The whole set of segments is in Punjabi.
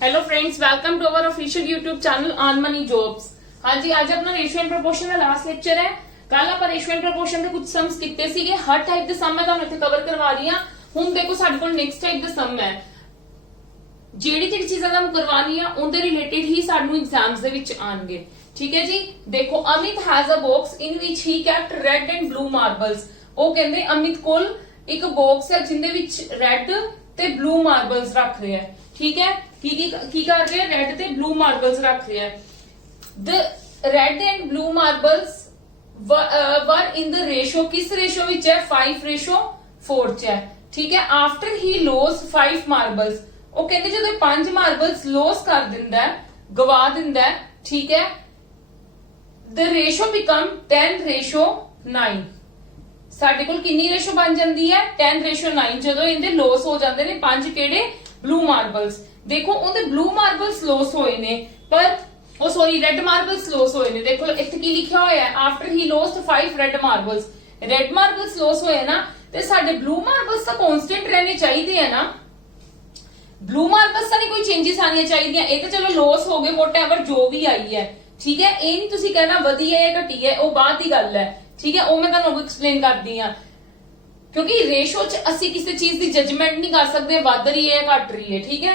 Hello friends, welcome to our official YouTube channel on money jobs. हाँ जी, आज अपना रेशियो एंड प्रोपोर्शन का लास्ट लेक्चर है। कल आप रेशियो एंड प्रोपोर्शन के कुछ सम्स किते सीगे, हर टाइप दे सम मैं ਤੁਹਾਨੂੰ ਇੱਥੇ ਕਵਰ ਕਰਵਾ ਰਹੀ ਹਾਂ। ਹੁਣ ਦੇਖੋ ਸਾਡੇ ਕੋਲ ਨੈਕਸਟ ਟਾਈਪ ਦਾ ਸਮ ਹੈ। ਜਿਹੜੀ ਚੀਜ਼ਾਂ ਤੁਹਾਨੂੰ ਕਰਵਾਉਣੀ ਆ ਉਹਦੇ ਰਿਲੇਟਡ ਹੀ ਸਾਨੂੰ ਐਗਜ਼ਾਮਸ ਦੇ ਵਿੱਚ ਆਣਗੇ। ਠੀਕ ਹੈ ਜੀ। ਦੇਖੋ, Amit has a box in ਵਿਚ ਹੀ kept red and blue marbles. ਉਹ ਕਹਿੰਦੇ ਅਮਿਤ ਕੋਲ ਇੱਕ ਬਾਕਸ ਹੈ ਜਿੰਦੇ ਵਿੱਚ ਰੈਡ ਤੇ ਬਲੂ ਮਾਰਬਲਸ ਰੱਖ ਰਿਹਾ ਹੈ। ठीक है, की कर रहे हैं, रेड ते ब्लू मार्बल्स रख रहे हैं। The red and blue marbles were in the ratio, किस रेशो विच है? 5:4 च है। ठीक है। आफ्टर ही लॉस 5 मार्बल्स, वो कहते जो 5 मार्बल्स लॉस कर दिंदा है, गवा दिंदा है। ठीक है। The ratio become 10:9। ਸਾਡੇ ਕੋਲ ਕਿੰਨੀ ਰੇਸ਼ੋ ਬਣ ਜਾਂਦੀ ਹੈ? 10:9। ਜਦੋਂ ਇਹਦੇ ਲੋਸ ਹੋ ਜਾਂਦੇ ਨੇ 5 ਕਿਹੜੇ? Blue marbles. ਦੇਖੋ ਉਹਦੇ ਬਲੂ ਮਾਰਬਲਸ ਲੋਸ ਹੋਏ ਨੇ, ਪਰ ਉਹ ਸੌਰੀ ਰੈਡ ਮਾਰਬਲਸ ਲੋਸ ਹੋਏ ਨੇ। ਦੇਖੋ ਇੱਥੇ ਕੀ ਲਿਖਿਆ ਹੋਇਆ ਹੈ? ਆਫਟਰ ਹੀ lost 5 red marbles. Red marbles loss ਹੋਏ ਨਾ, ਤੇ ਸਾਡੇ ਬਲੂ ਮਾਰਬਲਸ ਤਾਂ ਕਨਸਟੈਂਟ ਰਹਿਣੇ ਚਾਹੀਦੇ ਆ ਨਾ। ਬਲੂ ਮਾਰਬਲਸ ਤਾਂ ਨਹੀਂ ਕੋਈ ਚੇਂजेस ਆਣੀਆਂ ਚਾਹੀਦੀਆਂ। ਇਹ ਤਾਂ ਚਲੋ ਲੋਸ ਹੋ ਗਏ, ਵਟਐਵਰ ਜੋ ਵੀ ਆਈ ਹੈ। ਠੀਕ ਹੈ। ਇਹ ਨਹੀਂ ਤੁਸੀਂ ਕਹਿਣਾ ਵਧੀਆ ਹੈ ਜਾਂ ਘਟੀ ਹੈ, ਉਹ ਬਾਅਦ ਦੀ ਗੱਲ ਹੈ। ठीक है, वो मैं ਤੁਹਾਨੂੰ एक्सप्लेन करदी हां, क्योंकि रेशो च ਅਸੀਂ ਕਿਸੇ ਚੀਜ਼ ਦੀ ਜਜਮੈਂਟ ਨਹੀਂ ਕਰ ਸਕਦੇ ਵੱਧ ਰਹੀ ਹੈ ਘਟ ਰਹੀ ਹੈ। ਠੀਕ ਹੈ।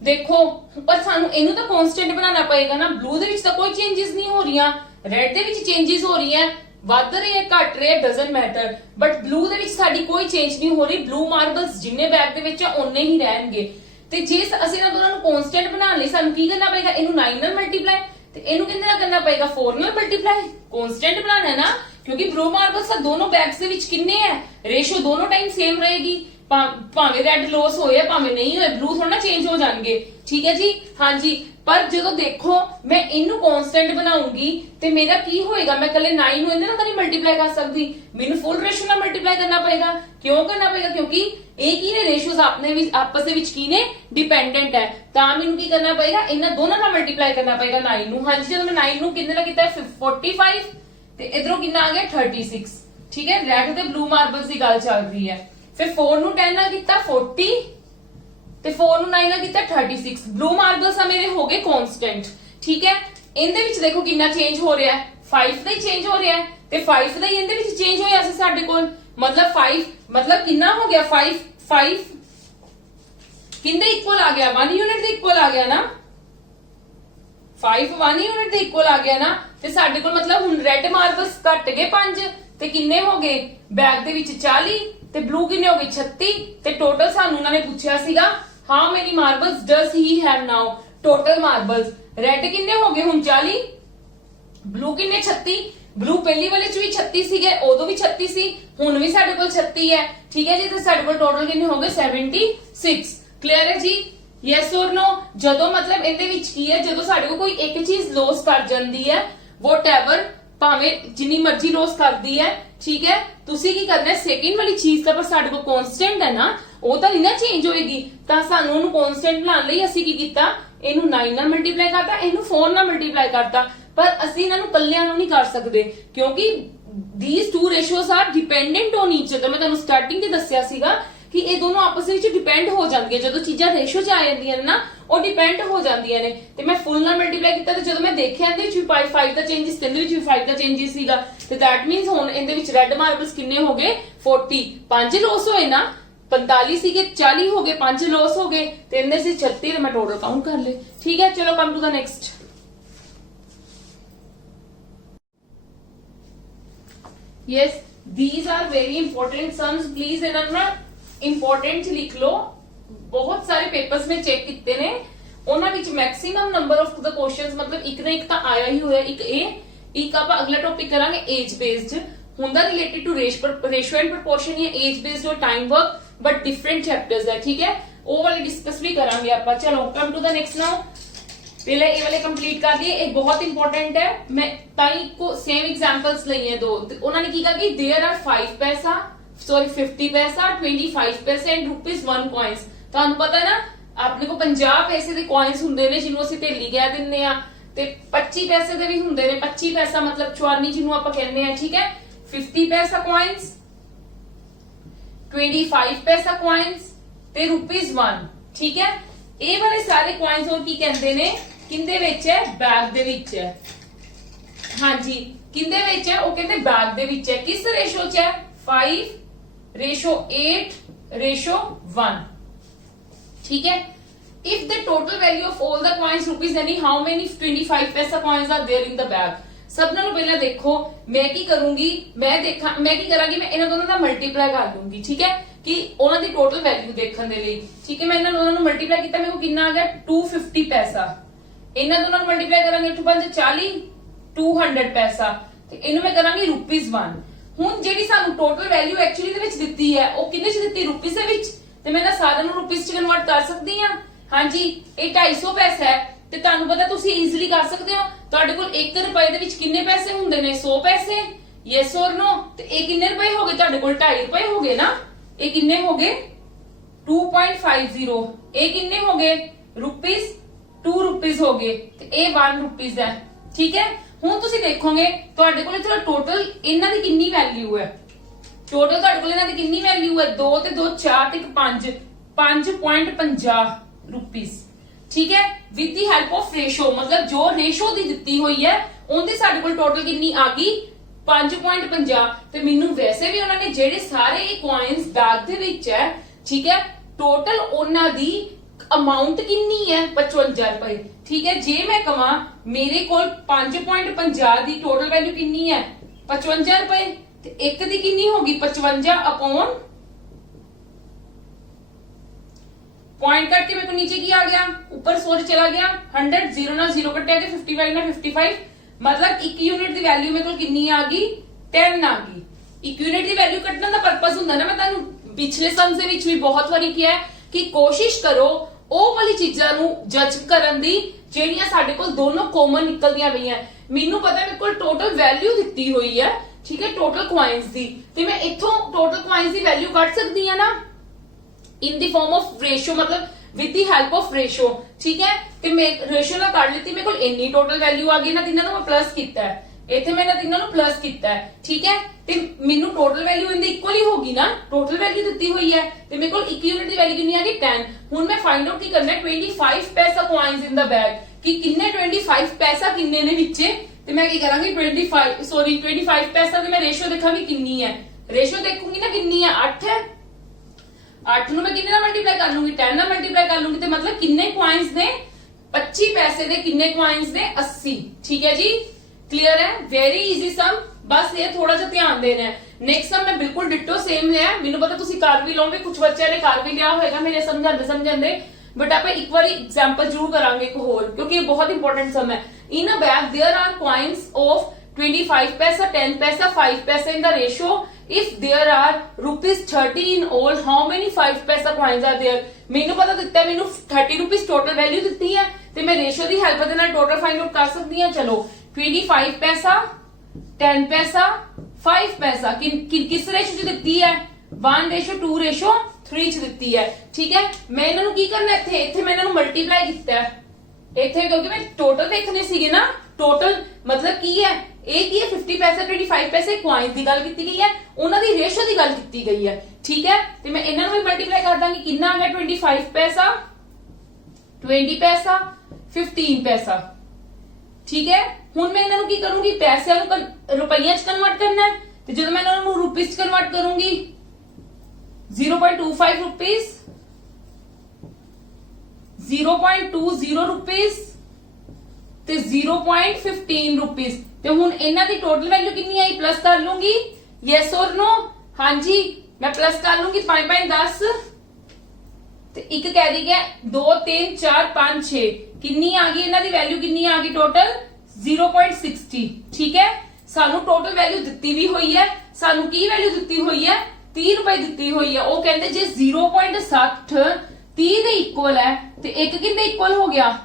ਦੇਖੋ, ਪਰ ਸਾਨੂੰ ਇਹਨੂੰ ਤਾਂ ਕਾਂਸਟੈਂਟ ਬਣਾਉਣਾ ਪਏਗਾ ਨਾ। ਬਲੂ ਦੇ ਵਿੱਚ ਤਾਂ ਕੋਈ ਚੇਂजेस ਨਹੀਂ ਹੋ ਰਹੀਆਂ, ਰੈਡ ਦੇ ਵਿੱਚ ਚੇਂजेस ਹੋ ਰਹੀਆਂ, ਵੱਧ ਰਹੀ ਹੈ ਘਟ ਰਹੀ ਹੈ, ਡਸਨਟ ਮੈਟਰ। ਬਟ ਬਲੂ ਦੇ ਵਿੱਚ ਸਾਡੀ ਕੋਈ ਚੇਂਜ ਨਹੀਂ ਹੋ ਰਹੀ। ਬਲੂ ਮਾਰਬਲਸ ਜਿੰਨੇ ਬੈਗ ਦੇ ਵਿੱਚ ਆ ਉਹਨੇ ਹੀ ਰਹਿਣਗੇ। ਤੇ ਜੇ ਅਸੀਂ ਇਹਨਾਂ ਦੋਨਾਂ ਨੂੰ ਕਾਂਸਟੈਂਟ ਬਣਾਉਣ ਲਈ ਸਾਨੂੰ ਕੀ ਕਰਨਾ ਪਏਗਾ? ਇਹਨੂੰ 9 ਨਾਲ ਮਲਟੀਪਲਾਈ, ਤੇ ਇਹਨੂੰ ਕਿੰਨੇ ਨਾਲ ਕਰਨਾ ਪਏਗਾ? 4 ਨਾਲ ਮਲਟੀਪਲਾਈ। ਕਾਂਸਟੈਂਟ ਬਣਾਉਣਾ ਹੈ ਨਾ, क्योंकि ब्लू मार्बल्स दोनों बैग्स ਦੇ ਵਿੱਚ ਕਿੰਨੇ ਹੈ? ਰੇਸ਼ੋ ਦੋਨੋਂ ਟਾਈਮ ਸੇਮ ਰਹੇਗੀ। ਭਾਵੇਂ ਰੈਡ ਲੋਸ ਹੋਏ ਭਾਵੇਂ ਨਹੀਂ ਹੋਏ, ਬਲੂ ਥੋੜਾ ਚੇਂਜ ਹੋ ਜਾਣਗੇ। ਠੀਕ ਹੈ ਜੀ। ਹਾਂਜੀ, ਪਰ ਜਦੋਂ ਦੇਖੋ ਮੈਂ ਇਹਨੂੰ ਕਾਂਸਟੈਂਟ ਬਣਾਉਂਗੀ ਤੇ ਮੇਰਾ ਕੀ ਹੋਏਗਾ? ਮੈਂ ਕੱਲੇ 9 ਨੂੰ ਇਹਦੇ ਨਾਲ ਤਾਂ ਨਹੀਂ ਮਲਟੀਪਲਾਈ ਕਰ ਸਕਦੀ, ਮੈਨੂੰ ਫੁੱਲ ਰੇਸ਼ੋ ਨਾਲ ਮਲਟੀਪਲਾਈ ਕਰਨਾ ਪਏਗਾ। ਕਿਉਂ ਕਰਨਾ ਪਏਗਾ? ਕਿਉਂਕਿ ਇਹ ਕੀ ਨੇ? ਰੇਸ਼ੋਸ ਆਪਣੇ ਵਿੱਚ ਆਪਸ ਦੇ ਵਿੱਚ ਕੀ ਨੇ? ਡਿਪੈਂਡੈਂਟ ਹੈ। ਤਾਂ ਮੈਨੂੰ ਕੀ ਕਰਨਾ ਪਏਗਾ? ਇਹਨਾਂ ਦੋਨਾਂ ਨਾਲ ਮਲਟੀਪਲਾਈ ਕਰਨਾ ਪਏਗਾ 9 ਨੂੰ। ਹਾਂਜੀ, ਜਦੋਂ ਮੈਂ 9 ਨੂੰ ਕਿੰਨੇ ਨਾਲ ਕੀਤਾ? 45, ਤੇ ਇਧਰੋਂ ਕਿੰਨਾ ਆ ਗਿਆ? 36। ਠੀਕ ਹੈ। ਰੈਡ ਤੇ ਬਲੂ ਮਾਰਬਲਸ ਦੀ ਗੱਲ ਚੱਲ ਰਹੀ ਹੈ। ਫਿਰ 4 ਨੂੰ 10 ਨਾਲ ਕੀਤਾ 40, ਤੇ 4 ਨੂੰ 9 ਨਾਲ ਕੀਤਾ 36। ਬਲੂ ਮਾਰਬਲਸ ਆ ਮੇਰੇ ਹੋ ਗਏ ਕਾਂਸਟੈਂਟ। ਠੀਕ ਹੈ। ਇਹਦੇ ਵਿੱਚ ਦੇਖੋ ਕਿੰਨਾ ਚੇਂਜ ਹੋ ਰਿਹਾ ਹੈ? 5 ਦਾ ਹੀ ਚੇਂਜ ਹੋ ਰਿਹਾ ਹੈ, ਤੇ 5 ਦਾ ਹੀ ਇਹਦੇ ਵਿੱਚ ਚੇਂਜ ਹੋਇਆ ਸੀ ਸਾਡੇ ਕੋਲ। ਮਤਲਬ 5 ਮਤਲਬ ਕਿੰਨਾ ਹੋ ਗਿਆ? 5 ਕਿੰਦੇ ਇਕੁਅਲ ਆ ਗਿਆ? 1 ਯੂਨਿਟ ਦੇ ਇਕੁਅਲ ਆ ਗਿਆ ਨਾ। 5 1 ਯੂਨਿਟ ਦੇ ਇਕੁਅਲ ਆ ਗਿਆ ਨਾ। ਤੇ ਸਾਡੇ ਕੋਲ ਮਤਲਬ ਹੁਣ ਰੈਡ ਮਾਰਬਲਸ ਘਟ ਗਏ 5, ਤੇ ਕਿੰਨੇ ਹੋ ਗਏ ਬੈਗ ਦੇ ਵਿੱਚ? 40, ਤੇ ਬਲੂ ਕਿੰਨੇ ਹੋ ਗਏ? 36। ਤੇ ਟੋਟਲ ਸਾਨੂੰ ਉਹਨਾਂ ਨੇ ਪੁੱਛਿਆ ਸੀਗਾ how many marbles does he have now? Total marbles red ਕਿੰਨੇ ਹੋ ਗਏ ਹੁਣ? 40, ਬਲੂ ਕਿੰਨੇ? 36। ਬਲੂ ਪਹਿਲੀ ਵਾਲੇ ਚ ਵੀ 36 ਸੀਗੇ, ਉਦੋਂ ਵੀ 36 ਸੀ, ਹੁਣ ਵੀ ਸਾਡੇ ਕੋਲ 36 ਹੈ। ਠੀਕ ਹੈ ਜੀ। ਤੇ ਸਾਡੇ ਕੋਲ ਟੋਟਲ ਕਿੰਨੇ ਹੋ ਗਏ? 76। ਕਲੀਅਰ ਹੈ ਜੀ? ਯੈਸ ਔਰ ਨੋ? ਜਦੋਂ ਮਤਲਬ ਇਹਦੇ ਵਿੱਚ ਕੀ ਹੈ? ਜਦੋਂ ਸਾਡੇ ਕੋਲ ਕੋਈ ਇੱਕ ਚੀਜ਼ ਲੋਸ ਕਰ ਜਾਂਦੀ ਹੈ, ਵਟਐਵਰ ਭਾਵੇਂ ਜਿੰਨੀ ਮਰਜ਼ੀ ਲੋਸ ਕਰਦੀ ਹੈ, ਠੀਕ ਹੈ, ਤੁਸੀਂ ਕੀ ਕਰਨਾ? ਸੈਕਿੰਡ ਵਾਲੀ ਚੀਜ਼ ਤਾਂ ਪਰ ਸਾਡੇ ਕੋਲ ਕਾਂਸਟੈਂਟ ਹੈ ਨਾ, ਉਹ ਤਾਂ ਨਹੀਂ ਨਾ ਚੇਂਜ ਹੋਏਗੀ। ਤਾਂ ਸਾਨੂੰ ਉਹਨੂੰ ਕਾਂਸਟੈਂਟ ਬਣਾਉਣ ਲਈ ਅਸੀਂ ਕੀ ਕੀਤਾ? ਇਹਨੂੰ 9 ਨਾਲ ਮਲਟੀਪਲਾਈ ਕਰਤਾ, ਇਹਨੂੰ 4 ਨਾਲ ਮਲਟੀਪਲਾਈ ਕਰਤਾ। ਪਰ ਅਸੀਂ ਇਹਨਾਂ ਨੂੰ ਕੱਲਿਆਂ ਨੂੰ ਨਹੀਂ ਕਰ ਸਕਦੇ, ਕਿਉਂਕਿ these two ratios are dependent on each other। ਮੈਂ ਤੁਹਾਨੂੰ ਸਟਾਰਟਿੰਗ ਤੇ ਦੱਸਿਆ ਸੀਗਾ ਕਿ ਇਹ ਦੋਨੋਂ ਆਪਸ ਵਿੱਚ ਡਿਪੈਂਡ ਹੋ ਜਾਂਦੀਆਂ। ਜਦੋਂ ਚੀਜ਼ਾਂ ਰੇਸ਼ੋ ਚ ਆ ਜਾਂਦੀਆਂ ਨੇ ਨਾ, ਉਹ ਡਿਪੈਂਡ ਹੋ ਜਾਂਦੀਆਂ ਨੇ। ਤੇ ਮੈਂ ਫੁੱਲ ਨਾਲ ਮਲਟੀਪਲਾਈ ਕੀਤਾ, ਤੇ ਜਦੋਂ ਮੈਂ ਦੇਖਿਆ ਇਹਦੇ ਵਿੱਚ ਵੀ 5 ਦਾ ਚੇਂजेस, ਇਹਦੇ ਵਿੱਚ ਵੀ 5 ਦਾ ਚੇਂजेस ਸੀਗਾ, ਤੇ ਦੈਟ ਮੀਨਸ ਹੁਣ ਇਹਦੇ ਵਿੱਚ ਰੈਡ ਮਾਰਬਲਸ ਕਿੰਨੇ ਹੋ ਗਏ? 40। 5 ਲੋਸ ਹੋਏ ਨਾ, 45 ਸੀਗੇ, 40 ਹੋ ਗਏ, 5 ਲੋਸ ਹੋ ਗਏ, ਤੇ ਇਹਦੇ ਸੀ 36, ਤੇ ਮੈਂ ਟੋਟਲ ਕਾਊਂਟ ਕਰ ਲਏ। ਠੀਕ ਹੈ। ਚਲੋ come to the next. Yes, these are very important sums. Please ਇਹਨਾਂ ਨੂੰ ਨਾ ਇੰਪੋਰਟੈਂਟ ਲਿਖ ਲਓ। ਬਹੁਤ ਸਾਰੇ ਪੇਪਰਸ ਮੈਂ ਚੈੱਕ ਕੀਤੇ ਨੇ, ਉਹਨਾਂ ਵਿੱਚ maximum number of the questions ਮਤਲਬ ਇੱਕ ਨਾ ਇੱਕ ਤਾਂ ਆਇਆ ਹੀ ਹੋਇਆ। ਇੱਕ ਆਪਾਂ ਅਗਲਾ ਟੌਪਿਕ ਕਰਾਂਗੇ ਏਜ ਬੇਸਡ, ਹੁੰਦਾ related to ratio and proportion ਜਾਂ ਏਜ ਬੇਸਡ और time work, but different chapters है। ठीक है। वो वाले डिस्कस भी करांगे आप। चलो come to the next now. पहले ये वाले कंप्लीट कर दिए। एक बहुत इंपॉर्टेंट है, मैं ताई को सेम एग्जांपल्स लिए दो। उन्होंने की कहा कि देयर आर 5 पैसा, सॉरी 50 पैसा, 25% रुपीज 1 कॉइन्स। ਤੁਹਾਨੂੰ ਪਤਾ ਨਾ ਆਪਣੇ ਕੋ 50 ਪੈਸੇ ਦੇ ਕॉइन्स ਹੁੰਦੇ ਨੇ ਜਿਹਨੂੰ ਅਸੀਂ ਢੇਲੀ ਕਹਿ ਦਿੰਨੇ ਆ, ਤੇ 25 ਪੈਸੇ ਦੇ ਵੀ ਹੁੰਦੇ ਨੇ। 25 ਪੈਸਾ ਮਤਲਬ ਚਵਾਨੀ ਜਿਹਨੂੰ ਆਪਾਂ ਕਹਿੰਦੇ ਆ। ਠੀਕ ਹੈ। 50 ਪੈਸਾ कॉइन्स, 25 पैसा कॉइन्स ते रुपीज 1। ठीक है। ਇਹ ਵਾਲੇ ਸਾਰੇ ਕੁਆਇਨਸ ਹੋਰ ਕੀ ਕਹਿੰਦੇ ਨੇ, ਕਿੰਦੇ ਵਿੱਚ ਹੈ, ਬੈਗ ਦੇ ਵਿੱਚ ਹੈ। ਹਾਂਜੀ ਕਿੰਦੇ ਵਿੱਚ ਹੈ, ਉਹ ਕਹਿੰਦੇ ਬੈਗ ਦੇ ਵਿੱਚ ਹੈ। ਕਿਸ ਰੇਸ਼ੋ ਚ ਹੈ, 5:8:1। ठीक है। If the total value of all the coins rupees यानी how many 25 पैसा coins are there in the bag। सब नालों पहला देखो मैं की करूंगी, मैं की करांगी, मैं इन्हां दोनों दा मल्टीप्लाई कर लूंगी। ठीक है कि उन्हां दी टोटल वैल्यू देखने दे लई। ठीक है मैं इन्हां दोनों नूं मल्टीप्लाई कीता, मेरे को कितना आ गया 250 पैसा। इन्हां दोनों नूं मल्टीप्लाई करांगे 8 5 40 200 पैसा ते इन्हू मैं करांगी ₹1। हुण जेहड़ी सानू टोटल वैल्यू एक्चुअली दे विच दित्ती है ਉਹ ਕਿੰਨੇ ਚ ਦਿੱਤੀ, रुपीस ਦੇ ਵਿੱਚ, ਤੇ ਮੈਂ ਨਾ ਸਾਰਿਆਂ ਨੂੰ ਰੁਪੀਸ ਚ ਕਨਵਰਟ ਕਰ ਸਕਦੀ ਆ। ਹਾਂਜੀ ਇਹ 250 ਪੈਸਾ ਹੈ ਤੇ ਤੁਹਾਨੂੰ ਪਤਾ ਤੁਸੀਂ ਈਜ਼ੀਲੀ ਕਰ ਸਕਦੇ ਹੋ। ਤੁਹਾਡੇ ਕੋਲ 1 ਰੁਪਏ ਦੇ ਵਿੱਚ ਕਿੰਨੇ ਪੈਸੇ ਹੁੰਦੇ ਨੇ, 100 ਪੈਸੇ। Yes or no. ਤੇ ਇਹ ਕਿੰਨੇ ਰੁਪਏ ਹੋ ਗਏ, ਤੁਹਾਡੇ ਕੋਲ 2.5 ਰੁਪਏ ਹੋ ਗਏ ਨਾ। ਇਹ ਕਿੰਨੇ ਹੋ ਗਏ 2.50। ਇਹ ਕਿੰਨੇ ਹੋ ਗਏ ਰੁਪੀਸ, 2 ਰੁਪੀਸ ਹੋ ਗਏ ਤੇ ਇਹ 1 ਰੁਪੀਸ ਹੈ। ਠੀਕ ਹੈ ਹੁਣ ਤੁਸੀਂ ਦੇਖੋਗੇ ਤੁਹਾਡੇ ਕੋਲ ਇਥੇ ਟੋਟਲ ਇਹਨਾਂ ਦੀ ਕਿੰਨੀ ਵੈਲਿਊ ਹੈ। टोटल ਤੁਹਾਡੇ ਕੋਲ ਇਹਨਾਂ ਦੀ ਕਿੰਨੀ ਵੈਲਿਊ ਹੈ, 2 ਤੇ 2 4 ਤੇ 5 5.50 ਰੁਪੀਸ। ਠੀਕ ਹੈ with the help of ratio, ਮਤਲਬ ਜੋ ਰੇਸ਼ੋ ਦੀ ਦਿੱਤੀ ਹੋਈ ਹੈ ਉਹਦੇ ਸਾਡੇ ਕੋਲ ਟੋਟਲ ਕਿੰਨੀ ਆ ਗਈ 5.50। ਤੇ ਮੈਨੂੰ ਵੈਸੇ ਵੀ ਉਹਨਾਂ ਨੇ ਜਿਹੜੇ ਸਾਰੇ ਇਹ ਕੁਆਇਨਸ ਬੈਗ ਦੇ ਵਿੱਚ ਹੈ, ਠੀਕ ਹੈ ਟੋਟਲ ਉਹਨਾਂ ਦੀ ਅਮਾਉਂਟ ਕਿੰਨੀ ਹੈ 55 ਰੁਪਏ। ਠੀਕ ਹੈ ਜੇ ਮੈਂ ਕਹਾਂ ਮੇਰੇ ਕੋਲ 5.50 ਦੀ ਟੋਟਲ ਵੈਲਿਊ ਕਿੰਨੀ ਹੈ 55 ਰੁਪਏ ਤੇ ਇੱਕ ਦੀ ਕਿੰਨੀ ਹੋਗੀ 55 अपॉन पॉइंट कट के मेरे को नीचे की आ गया, ऊपर 100 चला गया, 100 0 ना 0 कटिया गया, 55 ना 55 मतलब 1 यूनिट ਦੀ ਵੈਲਿਊ ਮੇਰੇ ਕੋਲ ਕਿੰਨੀ ਆ ਗਈ 10 ਆ ਗਈ। 1 यूनिट ਦੀ ਵੈਲਿਊ ਕੱਢਣ ਦਾ ਪਰਪਸ ਹੁੰਦਾ ਨਾ, ਮੈਂ ਤੁਹਾਨੂੰ ਪਿਛਲੇ ਸਮਸ ਦੇ ਵਿੱਚ ਵੀ ਬਹੁਤ ਵਾਰੀ ਕਿਹਾ ਹੈ ਕਿ ਕੋਸ਼ਿਸ਼ ਕਰੋ ਉਹ ਵਾਲੀ ਚੀਜ਼ਾਂ ਨੂੰ ਜੱਜ ਕਰਨ ਦੀ ਜਿਹੜੀਆਂ ਸਾਡੇ ਕੋਲ ਦੋਨੋਂ ਕਾਮਨ ਨਿਕਲਦੀਆਂ ਪਈਆਂ। ਮੈਨੂੰ ਪਤਾ ਮੇਰੇ ਕੋਲ ਟੋਟਲ ਵੈਲਿਊ ਦਿੱਤੀ ਹੋਈ ਹੈ, ठीक है टोटल क्वाइंस दी, तो मैं इथों टोटल क्वाइंस दी वैल्यू कट सकती है ना इन दी फॉर्म ऑफ रेशो, मतलब with the help of ratio. ठीक है ते मैं रेशो ना काट लेती, मेरे को इन्नी टोटल वैल्यू आ गई ना, तिन्हां नूं मैं प्लस कीता है, इथे मैं तिन्हां नूं प्लस कीता है। ठीक है ते मेनू टोटल वैल्यू इनदी इक्वल ही होगी ना, टोटल वैल्यू दित्ती हुई है ते मेरे को 1 यूनिट दी वैल्यू कितनी आ गई 10। हुण मैं फाइंड आउट की करना है 25 पैसा क्वाइंस इन द बैग कि किन्ने 25 पैसा किन्ने ने विचे, ਤੇ ਮੈਂ ਕੀ ਕਰਾਂਗੀ 25 ਪੈਸਾ ਤੇ ਮੈਂ ਰੇਸ਼ੋ ਦੇਖਾਂਗੀ ਕਿੰਨੀ ਹੈ, ਰੇਸ਼ੋ ਦੇਖੂੰਗੀ ਨਾ ਕਿੰਨੀ ਹੈ 8 ਹੈ। 8 ਨੂੰ ਮੈਂ ਕਿੰਨੇ ਨਾਲ ਮਲਟੀਪਲਾਈ ਕਰ ਲੂੰਗੀ 10 ਨਾਲ ਮਲਟੀਪਲਾਈ ਕਰ ਲੂੰਗੀ ਤੇ मतलब ਕਿੰਨੇ ਕੁਆਇਨਸ ਨੇ 25 ਪੈਸੇ ਦੇ ਕਿੰਨੇ ਕੁਆਇਨਸ ਨੇ 80। ठीक है जी क्लियर है, वेरी इजी सम, बस ये थोड़ा सा ध्यान देना है। नेक्स्ट सम में बिल्कुल डिटो सेम है, मैंने पता तुसी कर भी लोगे, कुछ बच्चों ने कर भी लिया होगा मेरे समझाते बट आप एक बार एग्जांपल जरूर करांगे एक होर, क्योंकि ये बहुत इंपॉर्टेंट सम है। In a bag there are coins of 25 paisa 10 paisa 5 paisa in the ratio if there are ₹30 in all how many 5 पैसा coins are there। ਮੈਨੂੰ ਪਤਾ ਦਿੱਤਾ ਹੈ, ਮੈਨੂੰ 30 रुपीस टोटल वैल्यू ਦਿੱਤੀ ਹੈ ਤੇ ਮੈਂ ਰੇਸ਼ੋ ਦੀ ਹੈਲਪ ਦੇ ਨਾਲ ਟੋਟਲ ਫਾਈਂਡ ਆਊਟ ਕਰ ਸਕਦੀ ਹਾਂ। ਚਲੋ 25 ਪੈਸਾ 10 ਪੈਸਾ 5 ਪੈਸਾ ਕਿਸ ਰੇਸ਼ੋ ਚ ਦਿੱਤੀ ਹੈ 1:2:3 ਚ ਦਿੱਤੀ ਹੈ। ਠੀਕ ਹੈ ਮੈਂ ਇਹਨਾਂ ਨੂੰ ਕੀ ਕਰਨਾ ਇੱਥੇ ਮੈਂ ਇਹਨਾਂ ਨੂੰ ਮਲਟੀਪਲਾਈ ਕੀਤਾ ਹੈ ਇੱਥੇ, ਕਿਉਂਕਿ ਮੈਂ ਟੋਟਲ ਦੇਖਣੇ ਸੀਗੇ ਨਾ। ਟੋਟਲ मतलब ਕੀ ਹੈ ਇਹ ਕੀ ਹੈ 50 पैसा 25 पैसे क्वाइंस ਦੀ ਗੱਲ ਕੀਤੀ ਗਈ ਹੈ, ਉਹਨਾਂ ਦੀ ਰੇਸ਼ੋ ਦੀ ਗੱਲ ਕੀਤੀ ਗਈ ਹੈ। ਠੀਕ ਹੈ ਤੇ ਮੈਂ ਇਹਨਾਂ ਨੂੰ ਵੀ ਮਲਟੀਪਲਾਈ ਕਰ ਦਾਂਗੀ, ਕਿੰਨਾ ਆ ਗਿਆ 25 पैसा 20 पैसा 15 पैसा। ठीक है ਹੁਣ ਮੈਂ ਇਹਨਾਂ ਨੂੰ ਕੀ ਕਰੂੰਗੀ ਪੈਸਿਆਂ ਨੂੰ ਰੁਪਈਆਂ ਚ ਕਨਵਰਟ ਕਰਨਾ ਹੈ ਤੇ ਜਦੋਂ ਮੈਂ ਇਹਨਾਂ ਨੂੰ ਰੁਪੀਸ ਚ ਕਨਵਰਟ ਕਰੂੰਗੀ 0.25 रुपीस 0.20 रुपीस ਤੇ 0.15 रुपीस। ਤੇ ਹੁਣ ਇਹਨਾਂ ਦੀ ਟੋਟਲ ਵੈਲਿਊ ਕਿੰਨੀ ਆਈ ਪਲੱਸ ਕਰ ਲੂੰਗੀ, ਯੈਸ অর ਨੋ। ਹਾਂਜੀ ਮੈਂ ਪਲੱਸ ਕਰ ਲੂੰਗੀ 5 5 10 ਤੇ ਇੱਕ ਕੈਰੀ ਗਿਆ 2 3 4 5 6 ਕਿੰਨੀ ਆ ਗਈ ਇਹਨਾਂ ਦੀ ਵੈਲਿਊ ਕਿੰਨੀ ਆ ਗਈ ਟੋਟਲ 0.60। ਠੀਕ ਹੈ ਸਾਨੂੰ ਟੋਟਲ ਵੈਲਿਊ ਦਿੱਤੀ ਵੀ ਹੋਈ ਹੈ, ਸਾਨੂੰ ਕੀ ਵੈਲਿਊ ਦਿੱਤੀ ਹੋਈ ਹੈ 30 ਰੁਪਏ ਦਿੱਤੀ ਹੋਈ ਹੈ। ਉਹ ਕਹਿੰਦੇ ਜੇ 0.60 30 ਦੇ ਇਕੁਅਲ ਹੈ ਤੇ ਇੱਕ ਕਿੰਨੇ ਇਕੁਅਲ ਹੋ ਗਿਆ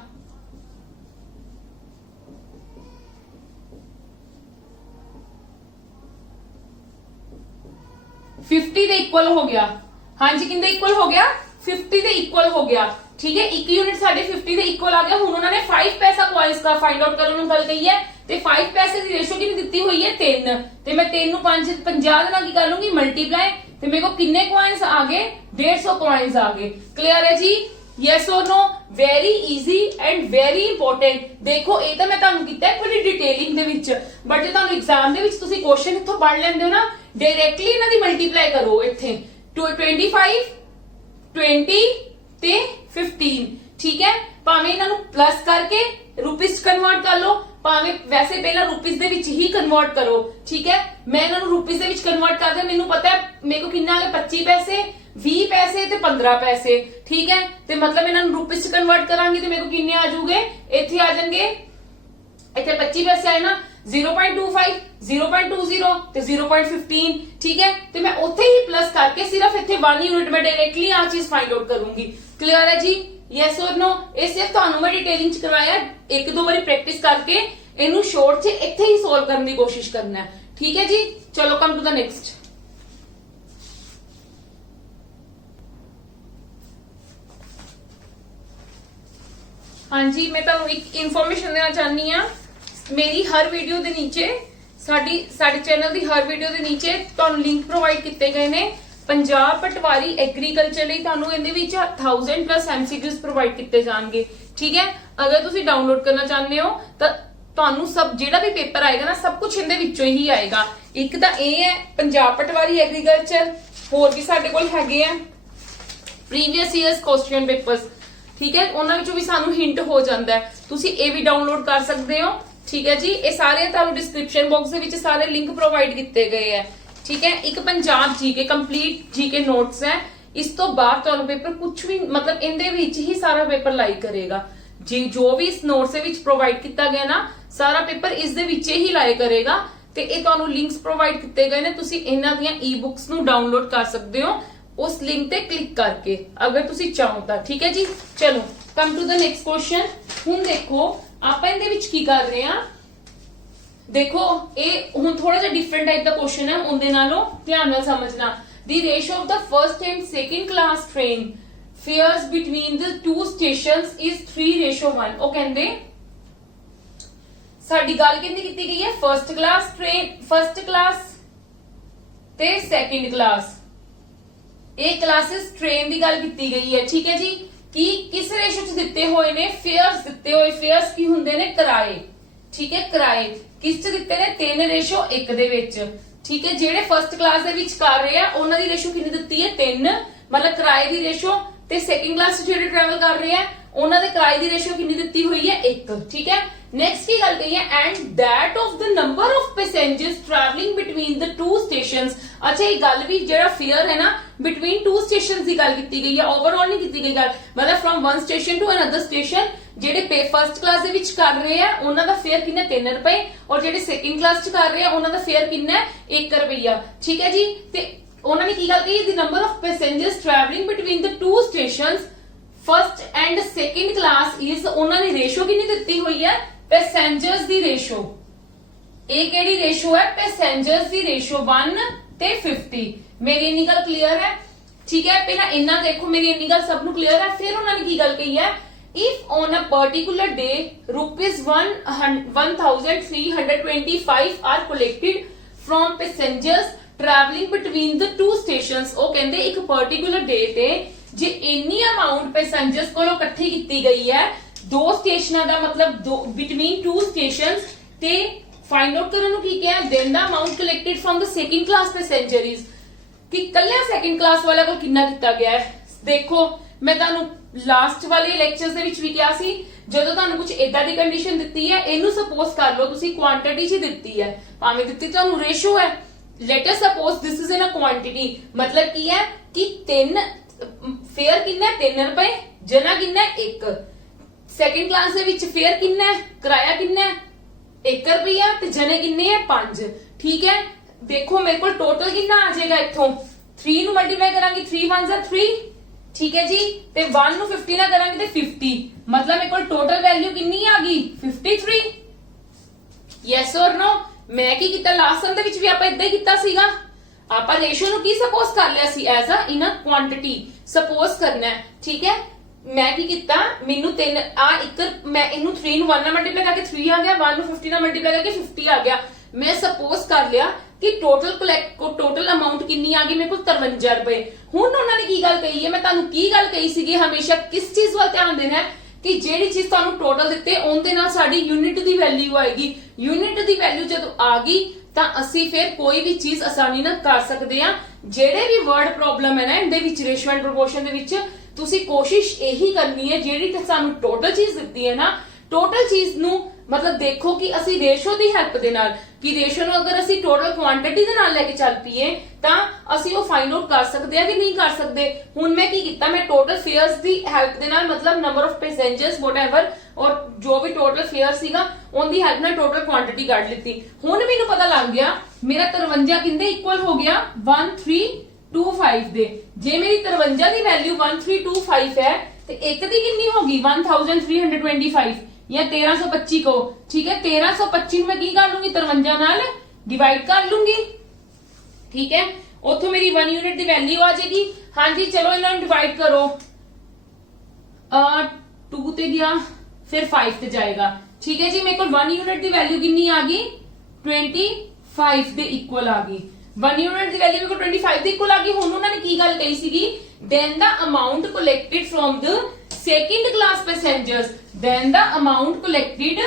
50 ਦੇ ਇਕੁਅਲ ਹੋ ਗਿਆ। ਹਾਂਜੀ ਕਿੰਨੇ ਇਕੁਅਲ ਹੋ ਗਿਆ 50 ਦੇ ਇਕੁਅਲ ਹੋ ਗਿਆ। ठीक है 1 यूनिट साढ़े 50 ਦੇ ਇਕੁਅਲ ਆ ਗਿਆ। ਹੁਣ ਉਹਨਾਂ ਨੇ 5 ਪੈਸਾ ਕੁਆਇਨਸ ਦਾ ਫਾਈਂਡ ਆਊਟ ਕਰਨ ਨੂੰ ਗੱਲ ਕਹੀ ਹੈ ਤੇ 5 ਪੈਸੇ ਦੀ ਰੇਸ਼ੋ ਕਿੰਨੀ ਦਿੱਤੀ ਹੋਈ ਹੈ 3 ਤੇ ਮੈਂ 3 ਨੂੰ 50 ਦੇ ਨਾਲ ਕੀ ਕਰ ਲੂੰਗੀ ਮਲਟੀਪਲਾਈ ਤੇ ਮੇਰੇ ਕੋ ਕਿੰਨੇ ਕੁਆਇਨਸ ਆ ਗਏ 150 ਕੁਆਇਨਸ ਆ ਗਏ। क्लियर है जी यस और no, very easy and very important. देखो ये तो मैं तुहानू कीता है बड़ी डिटेलिंग दे विच, बट जो तुहानू एग्जाम दे विच तुसी क्वेश्चन इत्थों पढ़ लेंदे हो ना, डायरेक्टली इन्हां दी मल्टीप्लाई करो इत्थे 25 20 ते 15, ठीक है। भावें इन्हां नू प्लस करके रुपीस कन्वर्ट कर लो, भावें वैसे पहला रुपीस दे विच ही कन्वर्ट करो, ठीक है। मैं इन्हां नू रुपीस दे विच कन्वर्ट कर दिया, मैनू पता है मेरे को कितना आ गया 25 पैसे 20 पैसे ते 15 पैसे, ठीक है। ते मतलब इन्हां नू रुपीस च कन्वर्ट करांगी ते मेरे को किन्ने आ जाऊंगे, इत्थे आ जाएंगे, इत्थे 25 पैसे आए ना 0.25 0.20 ते 0.15, ठीक है। ते मैं उत्थे ही प्लस करके सिर्फ इत्थे 1 यूनिट में डायरेक्टली आ चीज फाइंड आउट करूंगी। क्लियर है जी, यस और नो। ये सिर्फ तुहानू मैं डिटेलिंग च करवाया, एक दो बारी प्रैक्टिस करके इनू शॉर्ट च इत्थे ही सॉल्व करने की कोशिश करना है, ठीक है जी। चलो कम टू द नेक्स्ट। हाँ जी, मैं तुहानू एक इंफॉर्मेशन देना चाहनी हां, मेरी हर वीडियो दे नीचे साडी चैनल दी हर वीडियो दे नीचे तुहानू लिंक प्रोवाइड किए गए ने पंजाब पटवारी एग्रीकल्चर लई, तुहानू इहदे विच 1000+ MCQs प्रोवाइड किए जाएंगे, ठीक है। अगर तुसी डाउनलोड करना चाहते हो तो तुहानू सब जेड़ा भी पेपर आएगा ना सब कुछ इहदे विचों ही आएगा। एक तो ये है पंजाब पटवारी एग्रीकल्चर, होर भी साडे कोल हैगे आ प्रीवियस ईयर्स क्वेश्चन पेपर्स, ठीक है। उन्हां विचों भी सानू हिंट हो जाता है, तुसी ये भी डाउनलोड कर सकते हो, ठीक है जी। ये सारे तुहानू डिस्क्रिप्शन बॉक्स दे विच सारे लिंक प्रोवाइड किए गए हैं, ठीक है। एक Punjab GK complete GK notes है, इस तो बाद तुहानू पेपर कुछ भी मतलब इनदे विच ही सारा पेपर लाइक करेगा जी, जो भी इस नोट्स दे विच प्रोवाइड किया गया ना सारा पेपर इस दे विच ही लाइक करेगा। ते ये तुहानू लिंक्स प्रोवाइड किए गए ने, तुसी इन्हां दियां ई बुक्स नू डाउनलोड कर सकते हो उस लिंक ते क्लिक करके, अगर तुसी चाहो तो, ठीक है जी। चलो come to the next question. हुण देखो आपां इहदे विच की कर रहे हां, देखो ये हुण थोड़ा जिहा डिफरेंट टाइप दा क्वेश्चन है, उनदे नालों ध्यान नाल समझना। The ratio of the first and second class train fares between the two stations is 3:1। ਉਹ ਕਹਿੰਦੇ ਸਾਡੀ ਗੱਲ ਕਿੰਨੀ ਕੀਤੀ ਗਈ ਹੈ, ਫਰਸਟ ਕਲਾਸ ਤੇ ਸੈਕੰਡ ਕਲਾਸ, ਇਹ ਕਲਾसेस ट्रेन ਦੀ ਗੱਲ ਕੀਤੀ ਗਈ ਹੈ, ठीक है जी। कि किस रेशो च ਦਿੱਤੇ ਹੋਏ ਨੇ, फेयर्स ਦਿੱਤੇ ਹੋਏ, फेयर्स ਕੀ ਹੁੰਦੇ ਨੇ, ਕਿਰਾਏ, ठीक है। ਕਿਰਾਏ ਕਿਸ ਚ ਦਿੱਤੇ ਨੇ, 3:1 ਦੇ ਵਿੱਚ, ठीक है। ਜਿਹੜੇ ਫਰਸਟ ਕਲਾਸ ਦੇ ਵਿੱਚ ਕਰ ਰਹੇ ਆ ਉਹਨਾਂ ਦੀ ਰੇਸ਼ੋ ਕਿੰਨੀ ਦਿੱਤੀ ਹੈ, 3, मतलब ਕਿਰਾਏ ਦੀ ਰੇਸ਼ੋ, ਤੇ ਸੈਕੰਡ ਕਲਾਸ ਚ ਜਿਹੜੇ ਟਰੈਵਲ ਕਰ ਰਹੇ ਆ ਉਹਨਾਂ ਦੇ ਕਿਰਾਏ ਦੀ ਰੇਸ਼ੋ ਕਿੰਨੀ ਦਿੱਤੀ ਹੋਈ ਹੈ, 1, ठीक है। नेक्स्ट की गल कही है and that of the number of passengers travelling between the two stations. अच्छा ये गल भी जेड़ा फेयर है ना बिटवीन टू स्टेशंस की गल की गई है, ओवरऑल नहीं की गई गल, मतलब from one station to another station जेडे फर्स्ट क्लास दे विच कर रहे हैं उन्हां दा फेयर कितना 3 रुपए, और जेडे सेकंड क्लास च कर रहे हैं उन्हां दा फेयर कितना 1 रुपया, ठीक है जी। ते उन्हां ने की गल कही, the number of passengers travelling between the two stations first and second class is, उन्हां ने रेशो कितनी दित्ती हुई है, पैसेंजर्स दी रेशो। ये केड़ी रेशो है, पैसेंजर्स दी रेशो 1 ते 50। मेरी इन्नी गल क्लियर है, ठीक है। पहला इन्ना देखो मेरी इन्नी गल सब नु क्लियर है। फिर उन्होंने की गल कही है, if on a particular day ₹1325 are collected from passengers travelling between the two stations. वो कहंदे एक पर्टिकुलर डे ते जे इन्नी अमाउंट पैसेंजर्स कोलों इकट्ठी की गई है दो स्टेशनां दा, मतलब बिटवीन टू स्टेशंस, ते फाइंड आउट करन नूं की किया, then the amount collected from the second class passenger is, कि कल्ला सेकंड क्लास वाला को कितना किया गया है। देखो मैं तुहानूं लास्ट वाले लेक्चर्स दे विच भी कहा सी, जदों तुहानूं कुछ इदां दी कंडीशन दित्ती है, इहनूं सपोज कर लो तुसीं क्वांटिटी च दित्ती है, भावें दित्ती तुहानूं रेशो है, let us suppose this is in a quantity, मतलब की है कि 3 फेयर कितना 3 रुपए, जना कितना 1, सेकंड क्लास दे विच फेयर कितना है, किराया कितना है 1 रुपया, ते जने किन्ने है 5, ठीक है। देखो मेरे को टोटल कितना आ जाएगा, इथों 3 नु मल्टीप्लाई करांगी 3 1 जा 3, ठीक है जी। ते 1 नु 50 ना करांगी ते 50, मतलब मेरे को टोटल वैल्यू कितनी आ गई 53। यस और नो। मैं की कीता लास्ट सम दे विच भी आपां इदां ही कीता सीगा, आपां रेशियो नु की सपोज कर लिया C as a in a quantity suppose करना है, ठीक है। मैं की कीता, मेनू 3 आ एक, मैं इनू 3 नु 1 नाल मल्टीप्लाई करके 3 आ गया, 1 नु 50 नाल मल्टीप्लाई करके 50 आ गया। मैं सपोज कर लिया कि टोटल अमाउंट कितनी आ गई मेरे को 53 रुपए। हुण उन्होंने की गल कही है, मैं तुहानू की गल कही सीगी, हमेशा किस चीज वाल ध्यान देना है कि जेड़ी चीज तुहानू टोटल दिते उनदे नाल साडी यूनिट दी वैल्यू आएगी। यूनिट दी वैल्यू जदों आ गई तां असीं फिर कोई भी चीज आसानी नाल कर सकदे हां। जेड़े भी वर्ड प्रॉब्लम है ना इहदे विच रेशो एंड प्रोपोर्शन दे विच तुसीं कोशिश यही करनी है जेड़ी सानू टोटल चीज दित्ती है ना, टोटल चीज नू मतलब देखो कि असी रेशो दी हेल्प दे नाल कि रेशो नू अगर असी टोटल क्वांटिटी दे नाल लेके चल पीए तां असी वो फाइंड आउट कर सकदे आ कि नहीं कर सकदे। हुण मैं की कीता, मैं टोटल फेयर्स दी हेल्प दे नाल मतलब नंबर ऑफ पैसेंजर्स व्हाटएवर और जो भी टोटल फेयर सीगा उनदी हेल्प नाल टोटल क्वांटिटी कढ लित्ती। हुण मैनू पता लग गया मेरा 53 किंदे इक्वल हो गया 1325 दे। जे मेरी 53 दी वैल्यू 1325 है ते एक दी कितनी होगी 1325 या 1325 को, ठीक है। 1325 में की कर लूंगी 53 नाल डिवाइड कर लूंगी, ठीक है। उतो मेरी 1 यूनिट की वैल्यू आ जाएगी। हाँ जी चलो इन्होंने डिवाइड करो, 2 ते गया फिर 5 ते जाएगा, ठीक है जी। मेरे को 1 यूनिट की वैल्यू कितनी आ गई 25 के इक्वल आ गई। 1 यूनिट की वैल्यू मेरे को 25 के इक्वल आ गई। हुण उन्होंने की गल कही सीगी then the amount collected from the second class passengers, then the amount collected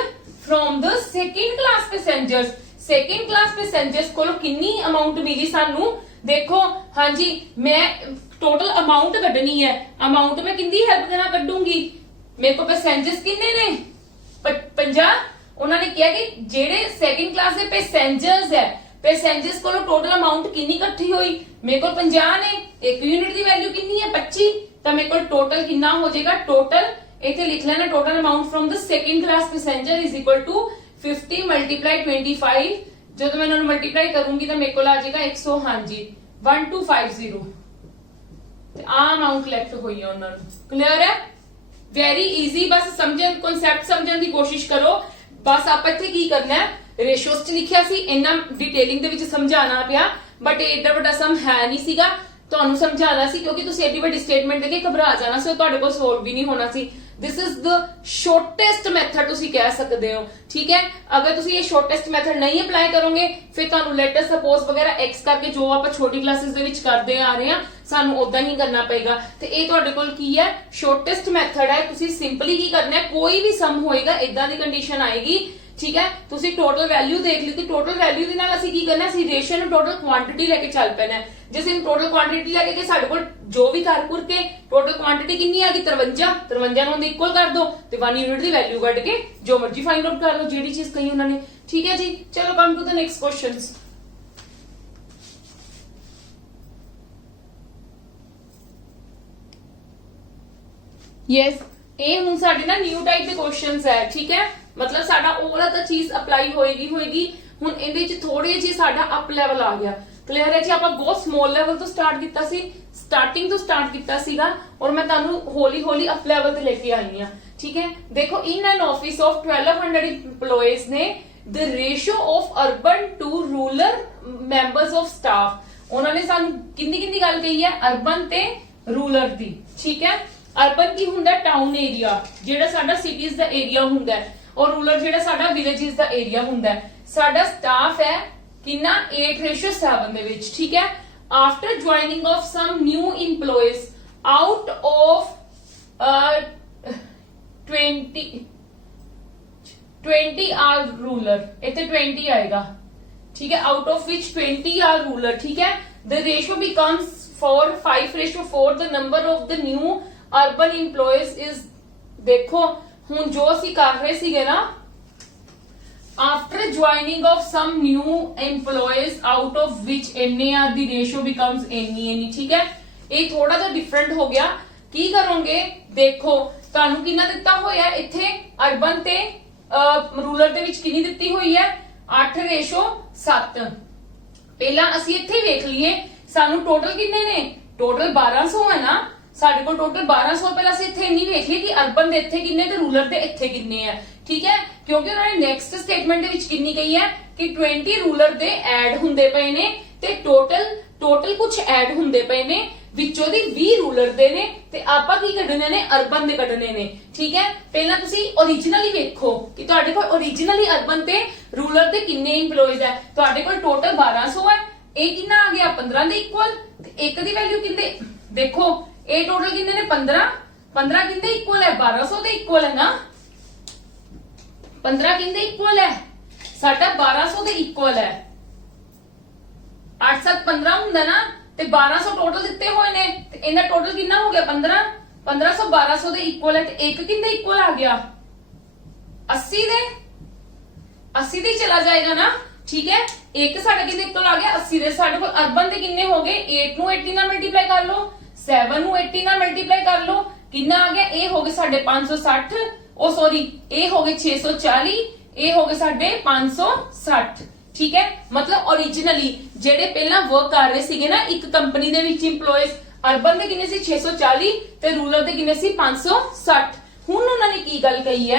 from the second class passengers. Second class passengers को कितनी अमाउंट मिली सानू देखो। हाँ जी मैं टोटल अमाउंट कढनी है, अमाउंट में किंदी हेल्प देना कढूंगी। मेरे को पैसेंजर्स कितने ने 50। उन्होंने कहा कि जेड़े सेकंड क्लास के पैसेंजर्स है पैसेंजर्स को टोटल अमाउंट कितनी इकट्ठी हुई मेरे को 50 ने। एक यूनिट की वैल्यू कितनी है 25, तो मेरे को टोटल कितना हो जाएगा, टोटल इथे लिख लेना total amount from the second class passenger is equal to 50 multiply 25। जो मैं इन्होंने मल्टीप्लाई करूंगी तो मेरे को आ जाएगा 100, हाँ जी 1250 आ अमाउंट कलेक्ट हुई है उन्होंने। क्लियर है, वेरी इजी। बस समझन कॉन्सेप्ट समझन की कोशिश करो। बस आप इत्थे की करना है रेशोस च लिखिया सी, इन्ना डिटेलिंग दे विच समझाना पिया बट एडा वड्डा सम है नहीं सीगा ਤੁਹਾਨੂੰ ਸਮਝਾਣਾ ਸੀ क्योंकि ਤੁਸੀਂ एडी ਵੱਡੀ स्टेटमेंट ਦੇ ਕੇ ਘਬਰਾ ਜਾਣਾ ਸੀ, ਤੁਹਾਡੇ ਕੋਲ ਸੋਲਵ ਵੀ ਨਹੀਂ ਹੋਣਾ ਸੀ। This is the shortest method ਤੁਸੀਂ ਕਹਿ ਸਕਦੇ ਹੋ, ठीक है। अगर ਤੁਸੀਂ ਇਹ शॉर्टेस्ट मेथड नहीं अप्लाई करोगे फिर ਤੁਹਾਨੂੰ लेटर सपोज वगैरह एक्स करके जो ਆਪਾਂ ਛੋਟੀ ਕਲਾਸਿਸ ਦੇ ਵਿੱਚ ਕਰਦੇ ਆ ਰਹੇ ਹਾਂ ਸਾਨੂੰ ਉਦਾਂ ਹੀ ਕਰਨਾ ਪਏਗਾ। ਤੇ ਇਹ ਤੁਹਾਡੇ ਕੋਲ ਕੀ ਹੈ शॉर्टेस्ट मेथड है। ਤੁਸੀਂ ਸਿੰਪਲੀ ਕੀ ਕਰਨਾ ਹੈ ਕੋਈ ਵੀ ਸਮ ਹੋਏਗਾ ਇਦਾਂ ਦੀ ਕੰਡੀਸ਼ਨ ਆਏਗੀ, ठीक है। तुसी टोटल वैल्यू देख ली, टोटल वैल्यू दे नाल असीं की करना है रेशियो नूं टोटल क्वांटिटी लेके चल पैना है। जे असीं टोटल क्वांटिटी लेके के साडे कोल जो भी कर पुर के टोटल क्वांटिटी कितनी आ गई 53 नूं इक्वल कर दो ते 1 यूनिट दी वैल्यू कढ के जो मर्जी फाइंड आउट कर लो जेडी चीज कही उन्होंने, ठीक है जी। चलो come to the next questions. Yes ये हुण साडे ना न्यू टाइप दे क्वेश्चंस है, ठीक है। मतलब साडा ओवरऑल ता चीज अप्लाई होएगी हुण इहदे विच थोड़ी जी साडा अप लेवल आ गया। क्लियर है जी, आपां बहुत स्मॉल लेवल तो स्टार्ट कीता सी, स्टार्टिंग तो स्टार्ट कीता सीगा और मैं तुहानू हौली हौली अप लेवल ते लेके आई हां, ठीक है। देखो in an office of 1200 employees ने the ratio of urban to rural members of staff उन्होंने सानू किंदी गल कही है अर्बन ते रूरल दी, ठीक है। अर्बन की हुंदा टाउन एरिया जेड़ा साडा सिटीज दा एरिया हुंदा है और रूरल जेड़ा साडा विलेजेस दा एरिया हुंदा है। साडा स्टाफ है कितना 8:7 दे विच, ठीक है। After joining of some new employees out of 20 are rural, इतने 20 आएगा, ठीक है। Out of which 20 are rural, ठीक है। The ratio becomes 5:4 the number of the new urban employees is, देखो हुण जो असीं कर रहे सीगे ना after joining of some new employees out of which इन्ने आर दी रेशियो बिकम्स इन्नी, ठीक है। ये थोड़ा सा डिफरेंट हो गया। की करोगे देखो तुहानू कितना दिता होया इत्थे अर्बन ते रूरल दे विच कितनी दित्ती हुई है 8:7। पहला असीं इत्थे वेख लीए सानू टोटल कितने ने, टोटल 1200 है ना साडे कोल टोटल 1200। पहला असीं इत्थे इन्नी वेख ली कि अर्बन दे इत्थे कितने ते रूरल दे इत्थे कितने है, ठीक है। क्योंकि उन्होंने नेक्स्ट स्टेटमेंट दे विच कितनी कही है कि 20 रूरल दे ऐड हुंदे पए ने ते टोटल कुछ ऐड हुंदे पए ने ਵਿੱਚੋਂ ਦੀ 20 ਰੂਰਲ ਦੇ ਨੇ ਤੇ ਆਪਾਂ ਕੀ ਕੱਢਣੇ ਨੇ ਅਰਬਨ ਦੇ ਕੱਢਣੇ ਨੇ ਠੀਕ ਹੈ ਪਹਿਲਾਂ ਤੁਸੀਂ ओरिजिनली ਵੇਖੋ ਕਿ ਤੁਹਾਡੇ ਕੋਲ ओरिजिनली ਅਰਬਨ ਤੇ ਰੂਰਲ ਦੇ ਕਿੰਨੇ EMPLOYEES ਹੈ ਤੁਹਾਡੇ ਕੋਲ ਟੋਟਲ 1200 ਹੈ ਇਹ ਕਿੰਨਾ ਆ ਗਿਆ 15 ਦੇ ਇਕੁਅਲ ਤੇ ਇੱਕ ਦੀ ਵੈਲਿਊ ਕਿੰਨੇ ਦੇਖੋ ਇਹ ਟੋਟਲ ਕਿੰਨੇ ਨੇ 15 ਕਿੰਨੇ ਇਕੁਅਲ ਹੈ 1200 ਦੇ ਇਕੁਅਲ ਹੈ ਨਾ 15 ਕਿੰਨੇ ਇਕੁਅਲ ਹੈ ਸਾਡਾ 1200 ਦੇ ਇਕੁਅਲ ਹੈ 8 7 15 ਹੁੰਦਾ ਨਾ ਤੇ 1200 ਟੋਟਲ ਦਿੱਤੇ ਹੋਏ ਨੇ ਤੇ ਇਹਦਾ ਟੋਟਲ ਕਿੰਨਾ ਹੋ ਗਿਆ 1500 1200 ਦੇ ਇਕੁਅਲ ਹੈ ਤੇ ਇੱਕ ਕਿੰਨੇ ਇਕੁਅਲ ਆ ਗਿਆ 80 ਦੇ ਚਲਾ ਜਾਏਗਾ ਨਾ ਠੀਕ ਹੈ ਇੱਕ ਸਾਡਾ ਕਿੰਨੇ ਇਕੁਅਲ ਆ ਗਿਆ 80 ਦੇ ਸਾਡੇ ਕੋਲ ਅਰਬਨ ਦੇ ਕਿੰਨੇ ਹੋ ਗਏ 8 ਨੂੰ 80 ਨਾਲ ਮਲਟੀਪਲਾਈ ਕਰ ਲਓ 7 ਨੂੰ 80 ਨਾਲ ਮਲਟੀਪਲਾਈ ਕਰ ਲਓ ਕਿੰਨਾ ਆ ਗਿਆ ਇਹ ਹੋ ਗਏ ਸਾਡੇ 560 ਉਹ ਸੌਰੀ ਇਹ ਹੋ ਗਏ 640 ਇਹ ਹੋ ਗਏ ਸਾਡੇ 560 ਠੀਕ ਹੈ ਮਤਲਬ ओरिजिनली ਜਿਹੜੇ ਪਹਿਲਾਂ ਵਰਕ ਕਰ ਰਹੇ ਸੀਗੇ ਨਾ ਇੱਕ ਕੰਪਨੀ ਦੇ ਵਿੱਚ EMPLOYEES ਅਰਬਨ ਦੇ ਕਿੰਨੇ ਸੀ 640 ਤੇ ਰੂਰਲ ਦੇ ਕਿੰਨੇ ਸੀ 560 ਹੁਣ ਉਹਨਾਂ ਨੇ ਕੀ ਗੱਲ ਕਹੀ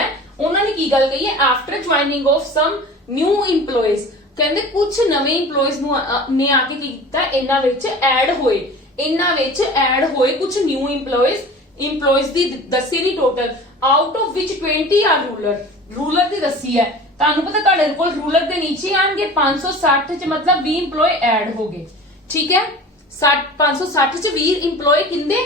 ਹੈ after joining of some new EMPLOYEES ਕਹਿੰਦੇ ਕੁਝ ਨਵੇਂ EMPLOYEES ਨੂੰ ਨੇ ਆ ਕੇ ਕੀ ਕੀਤਾ ਇਹਨਾਂ ਵਿੱਚ ਐਡ ਹੋਏ ਕੁਝ ਨਿਊ EMPLOYEES ਦੀ ਦੱਸੀ ਨਹੀਂ ਟੋਟਲ ਆਊਟ ਆਫ ਵਿਚ 20 ਆ ਰੂਰਲ ਦੀ ਦੱਸੀ ਹੈ ਤੁਹਾਨੂੰ ਪਤਾ ਤੁਹਾਡੇ ਕੋਲ ਰੂਰਲ ਦੇ ਨੀਚੇ ਆਣਗੇ 560 ਚ ਮਤਲਬ 20 EMPLOYE ਐਡ ਹੋ ਗਏ ਠੀਕ ਹੈ 560 ਚ 20 EMPLOYE ਕਿੰਦੇ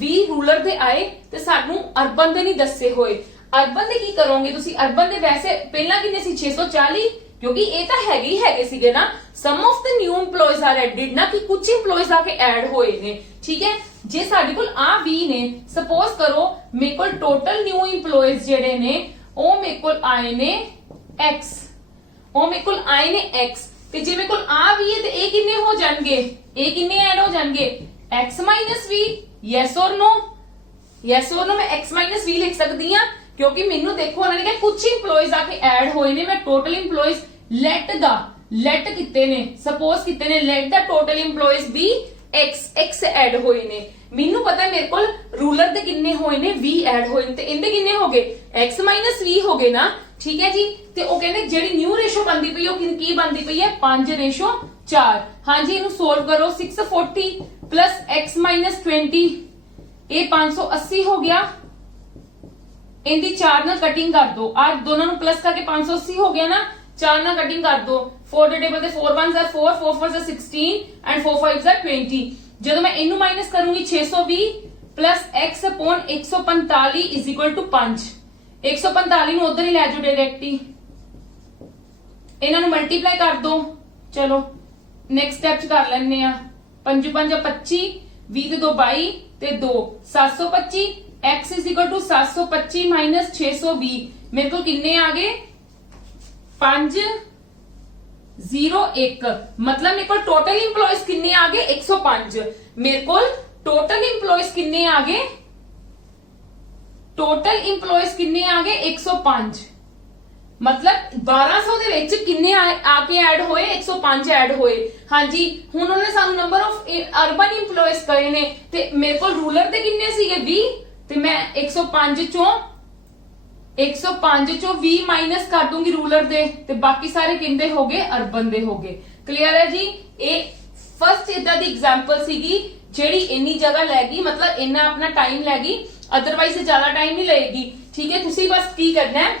20 ਰੂਰਲ ਦੇ ਆਏ ਤੇ ਸਾਨੂੰ ਅਰਬਨ ਦੇ ਨਹੀਂ ਦੱਸੇ ਹੋਏ ਅਰਬਨ ਦੇ ਕੀ ਕਰੋਗੇ ਤੁਸੀਂ ਅਰਬਨ ਦੇ ਵੈਸੇ ਪਹਿਲਾਂ ਕਿੰਨੇ ਸੀ 640 ਕਿਉਂਕਿ ਇਹ ਤਾਂ ਹੈਗੇ ਸੀਗੇ ਨਾ sum of the new EMPLOYEES are added ਨਾ ਕਿ ਕੁਝ EMPLOYEES ਆ ਕੇ ਐਡ ਹੋਏ ਨੇ ਠੀਕ ਹੈ ਜੇ ਸਾਡੇ ਕੋਲ ਆ 20 ਨੇ ਸਪੋਜ਼ ਕਰੋ ਮੇਰੇ ਕੋਲ ਟੋਟਲ ਨਿਊ EMPLOYEES ਜਿਹੜੇ ਨੇ ਉਹ ਮੇਰੇ ਕੋਲ ਆਏ ਨੇ x ਤੇ ਜੇ ਮੇਰੇ ਕੋਲ ਆ 20 ਹੈ ਤੇ ਇਹ ਕਿੰਨੇ ਹੋ ਜਾਣਗੇ ਇਹ ਕਿੰਨੇ ਐਡ ਹੋ ਜਾਣਗੇ x v yes or no ਮੈਂ x v ਲਿਖ ਸਕਦੀ ਆ ਕਿਉਂਕਿ ਮੈਨੂੰ ਦੇਖੋ ਉਹਨਾਂ ਨੇ ਕਿਹਾ ਕੁਝ EMPLOYEES ਆ ਕੇ ਐਡ ਹੋਏ ਨੇ ਮੈਂ ਟੋਟਲ EMPLOYEES ਲੈਟ ਕੀਤੇ ਨੇ ਸਪੋਜ਼ ਕੀਤੇ ਨੇ ਲੈਟ ਦਾ ਟੋਟਲ EMPLOYEES ਵੀ x ਐਡ ਹੋਏ ਨੇ ਮੈਨੂੰ ਪਤਾ ਮੇਰੇ ਕੋਲ ਰੂਲਰ ਦੇ ਕਿੰਨੇ ਹੋਏ ਨੇ 20 ਐਡ ਹੋਏ ਨੇ ਤੇ ਇਹਦੇ ਕਿੰਨੇ ਹੋ ਗਏ x v ਹੋ ਗਏ ਨਾ ਠੀਕ ਹੈ ਜੀ ਤੇ ਉਹ ਕਹਿੰਦੇ ਜਿਹੜੀ ਨਿਊ ਰੇਸ਼ੋ ਬਣਦੀ ਪਈ ਉਹ ਕੀ ਬਣਦੀ ਪਈ ਹੈ 5:4 ਹਾਂਜੀ ਇਹਨੂੰ ਸੋਲਵ ਕਰੋ 640 plus x minus 20 ਇਹ 580 ਹੋ ਗਿਆ ਇਹਦੀ 4 ਨਾਲ ਕਟਿੰਗ ਕਰ ਦੋ ਆ ਦੋਨਾਂ ਨੂੰ ਪਲੱਸ ਕਰਕੇ 580 ਹੋ ਗਿਆ ਨਾ 4 ਨਾਲ ਕਟਿੰਗ ਕਰ ਦੋ 4 ਦੇ ਟੇਬਲ ਤੇ 4 1s are 4 4 4s are 16 and 4 5s are 20 ਜਦੋਂ ਮੈਂ ਇਹਨੂੰ ਮਾਈਨਸ ਕਰੂੰਗੀ 620 plus x upon 145 is equal to 5 145 ਨੂੰ ਉਧਰ ਹੀ ਲੈ ਜਾਓ ਡਾਇਰੈਕਟ ਹੀ ਇਹਨਾਂ ਨੂੰ ਮਲਟੀਪਲਾਈ ਕਰ ਦੋ ਚਲੋ ਨੈਕਸਟ ਸਟੈਪ ਚ ਕਰ ਲੈਣੇ ਆ 5 5 25 20 ਤੇ 2 22 ਤੇ 2 725 x is equal to 725 minus 620 ਮੇਰੇ ਕੋਲ ਕਿੰਨੇ ਆ ਗਏ 501 ਮਤਲਬ ਮੇਰੇ ਕੋਲ ਟੋਟਲ EMPLOYEES ਕਿੰਨੇ ਆ ਗਏ 105 ਮੇਰੇ ਕੋਲ ਟੋਟਲ EMPLOYEES ਕਿੰਨੇ ਆ ਗਏ ਟੋਟਲ EMPLOYEES ਕਿੰਨੇ ਆ ਗਏ 105 ਮਤਲਬ 1200 ਦੇ ਵਿੱਚ ਕਿੰਨੇ ਆ ਕੇ ਐਡ ਹੋਏ 105 ਐਡ ਹੋਏ ਹਾਂਜੀ ਹੁਣ ਉਹਨਾਂ ਨੇ ਸਾਨੂੰ ਨੰਬਰ ਆਫ ਅਰਬਨ EMPLOYEES ਕਹੇ ਨੇ ਤੇ ਮੇਰੇ ਕੋਲ ਰੂਰਲ ਦੇ ਕਿੰਨੇ ਸੀਗੇ 20 ਤੇ ਮੈਂ 105 ਚੋਂ 20 ਮਾਈਨਸ ਕਰ ਦੂੰਗੀ ਰੂਰਲ ਦੇ ਤੇ ਬਾਕੀ ਸਾਰੇ ਕਿੰਦੇ ਹੋ ਗਏ ਅਰਬਨ ਦੇ ਹੋ ਗਏ ਕਲੀਅਰ ਹੈ ਜੀ ਇਹ ਫਸਟ ਇਦਾਂ ਦੀ ਐਗਜ਼ਾਮਪਲ ਸੀਗੀ ਜਿਹੜੀ ਇੰਨੀ ਜਗ੍ਹਾ ਲੈ ਗਈ ਮਤਲਬ ਇੰਨਾ ਆਪਣਾ ਟਾਈਮ ਲੈ ਗਈ ਅਦਰਵਾਈਜ਼ ਇਹ ਜ਼ਿਆਦਾ ਟਾਈਮ ਨਹੀਂ ਲਏਗੀ ਠੀਕ ਹੈ ਤੁਸੀਂ ਬਸ ਕੀ ਕਰਨਾ ਹੈ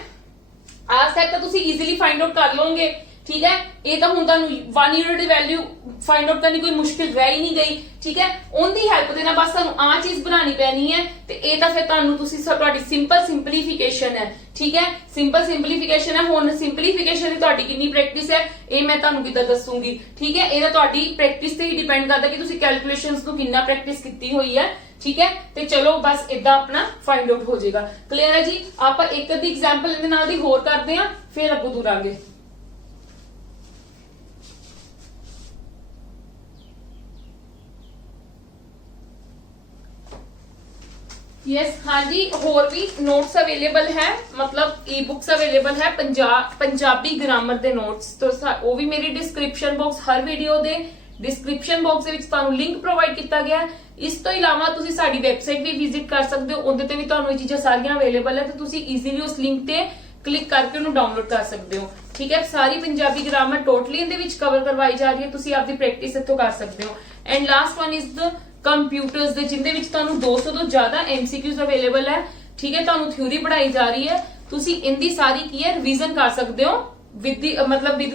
ਆ ਸੈਟ ਤਾਂ ਤੁਸੀਂ ਈਜ਼ੀਲੀ ਫਾਈਂਡ ਆਊਟ ਕਰ ਲਓਗੇ ਠੀਕ ਹੈ ਇਹ ਤਾਂ ਹੁਣ ਤੁਹਾਨੂੰ 1 ਯੂਨਿਟ ਦੀ ਵੈਲਿਊ ਫਾਈਂਡ ਆਊਟ ਕਰਨੀ ਕੋਈ ਮੁਸ਼ਕਿਲ ਰਹਿ ਹੀ ਨਹੀਂ ਗਈ ਠੀਕ ਹੈ ਉਹਦੀ ਹੈਲਪ ਦੇ ਨਾਲ ਬਸ ਤੁਹਾਨੂੰ ਆ ਚੀਜ਼ ਬਣਾਣੀ ਪੈਣੀ ਹੈ ਤੇ ਇਹ ਤਾਂ ਫਿਰ ਤੁਹਾਨੂੰ ਤੁਸੀਂ ਤੁਹਾਡੀ ਸਿੰਪਲੀਫਿਕੇਸ਼ਨ ਹੈ ਠੀਕ ਹੈ ਸਿੰਪਲ ਸਿੰਪਲੀਫਿਕੇਸ਼ਨ ਹੈ ਹੁਣ ਸਿੰਪਲੀਫਿਕੇਸ਼ਨ ਦੀ ਤੁਹਾਡੀ ਕਿੰਨੀ ਪ੍ਰੈਕਟਿਸ ਹੈ ਇਹ ਮੈਂ ਤੁਹਾਨੂੰ ਕਿੱਦਾਂ ਦੱਸੂਗੀ ਠੀਕ ਹੈ ਇਹਦਾ ਤੁਹਾਡੀ ਪ੍ਰੈਕਟਿਸ ਤੇ ਹੀ ਡਿਪੈਂਡ ਕਰਦਾ ਕਿ ਤੁਸੀਂ ਕੈਲਕੂਲੇਸ਼ਨਸ ਨੂੰ ਕਿੰਨਾ ਪ੍ਰੈਕਟਿਸ ਕੀਤੀ ਹੋਈ ਹੈ ਠੀਕ ਹੈ ਤੇ ਚਲੋ ਬਸ ਇਦਾਂ ਆਪਣਾ ਫਾਈਂਡ ਆਊਟ ਹੋ ਜਾਏਗਾ ਕਲੀਅਰ ਹੈ ਜੀ ਆਪਾਂ ਇੱਕ ਅੱਧੀ ਐਗਜ਼ਾਮਪਲ ਇਹਦੇ ਨਾਲ ਦੀ ਹੋਰ ਕਰਦੇ ਹਾਂ ਫਿਰ ਅੱਗੋਂ ਤੁਰਾਂਗੇ यस हाँ जी होर भी नोट्स अवेलेबल है मतलब ई बुक्स अवेलेबल है पंजाबी ग्रामर दे नोट्स तो वो भी मेरी डिस्क्रिप्शन बॉक्स हर वीडियो दे डिस्क्रिप्शन बॉक्स ਦੇ ਵਿੱਚ ਤੁਹਾਨੂੰ ਲਿੰਕ ਪ੍ਰੋਵਾਈਡ ਕੀਤਾ ਗਿਆ ਇਸ ਤੋਂ ਇਲਾਵਾ ਤੁਸੀਂ ਸਾਡੀ ਵੈਬਸਾਈਟ ਵੀ ਵਿਜ਼ਿਟ ਕਰ ਸਕਦੇ ਹੋ ਉਹਦੇ ਤੇ ਵੀ ਤੁਹਾਨੂੰ ਇਹ ਚੀਜ਼ਾਂ ਸਾਰੀਆਂ ਅਵੇਲੇਬਲ ਹੈ ਤੇ ਤੁਸੀਂ ਈਜ਼ੀਲੀ ਉਸ ਲਿੰਕ ਤੇ ਕਲਿੱਕ ਕਰਕੇ ਉਹਨੂੰ ਡਾਊਨਲੋਡ ਕਰ ਸਕਦੇ ਹੋ ਠੀਕ ਹੈ ਸਾਰੀ ਪੰਜਾਬੀ ਗ੍ਰਾਮਰ ਟੋਟਲੀ ਇਹਦੇ ਵਿੱਚ ਕਵਰ ਕਰਵਾਈ ਜਾ ਰਹੀ ਹੈ ਤੁਸੀਂ ਆਪਦੀ ਪ੍ਰੈਕਟਿਸ ਇੱਥੋਂ ਕਰ ਸਕਦੇ ਹੋ and last one is the computers ਦੇ, ਜਿੰਦੇ ਵਿੱਚ ਤੁਹਾਨੂੰ 200 ਤੋਂ ਜ਼ਿਆਦਾ MCQs ਅਵੇਲੇਬਲ ਹੈ। ਠੀਕ ਹੈ, ਤੁਹਾਨੂੰ ਥਿਊਰੀ ਪੜਾਈ ਜਾ ਰਹੀ ਹੈ, ਤੁਸੀਂ ਇੰਦੀ ਸਾਰੀ ਕੀ ਹੈ ਰਿਵੀਜ਼ਨ ਕਰ ਸਕਦੇ ਹੋ ਵਿਦ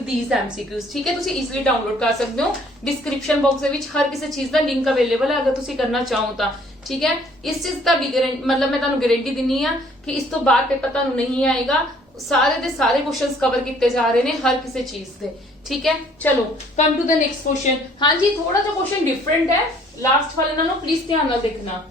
these MCQs। ਠੀਕ ਹੈ, ਤੁਸੀਂ ਈਜ਼ੀਲੀ ਡਾਊਨਲੋਡ ਕਰ ਸਕਦੇ ਹੋ। ਡਿਸਕ੍ਰਿਪਸ਼ਨ ਬਾਕਸ ਦੇ ਵਿੱਚ ਹਰ ਕਿਸੇ ਚੀਜ਼ ਦਾ ਲਿੰਕ ਅਵੇਲੇਬਲ ਹੈ, ਅਗਰ ਤੁਸੀਂ ਕਰਨਾ ਚਾਹੋ ਤਾਂ। ਠੀਕ ਹੈ, ਇਸ ਚੀਜ਼ ਦਾ ਵੀ ਮੈਂ ਤੁਹਾਨੂੰ ਗਾਰੰਟੀ ਦਿੰਨੀ ਆ ਕਿ ਇਸ ਤੋਂ ਬਾਅਦ ਪੇਪਰ ਤੁਹਾਨੂੰ ਨਹੀਂ ਆਏਗਾ। ਸਾਰੇ ਦੇ ਸਾਰੇ ਕੁਐਸਚਨਸ ਕਵਰ ਕੀਤੇ ਜਾ ਰਹੇ ਨੇ ਹਰ ਕਿਸੇ ਚੀਜ਼ ਦੇ। ਠੀਕ ਹੈ, ਚਲੋ come to the next question. ਹਾਂਜੀ, ਥੋੜਾ ਜਿਹਾ ਕੁਐਸਚਨ ਡਿਫਰੈਂਟ ਹੈ, ਲਾਸਟ ਵਾਲੇ ਨਾਲੋਂ ਪਲੀਜ਼ ਧਿਆਨ ਨਾਲ ਦੇਖਣਾ।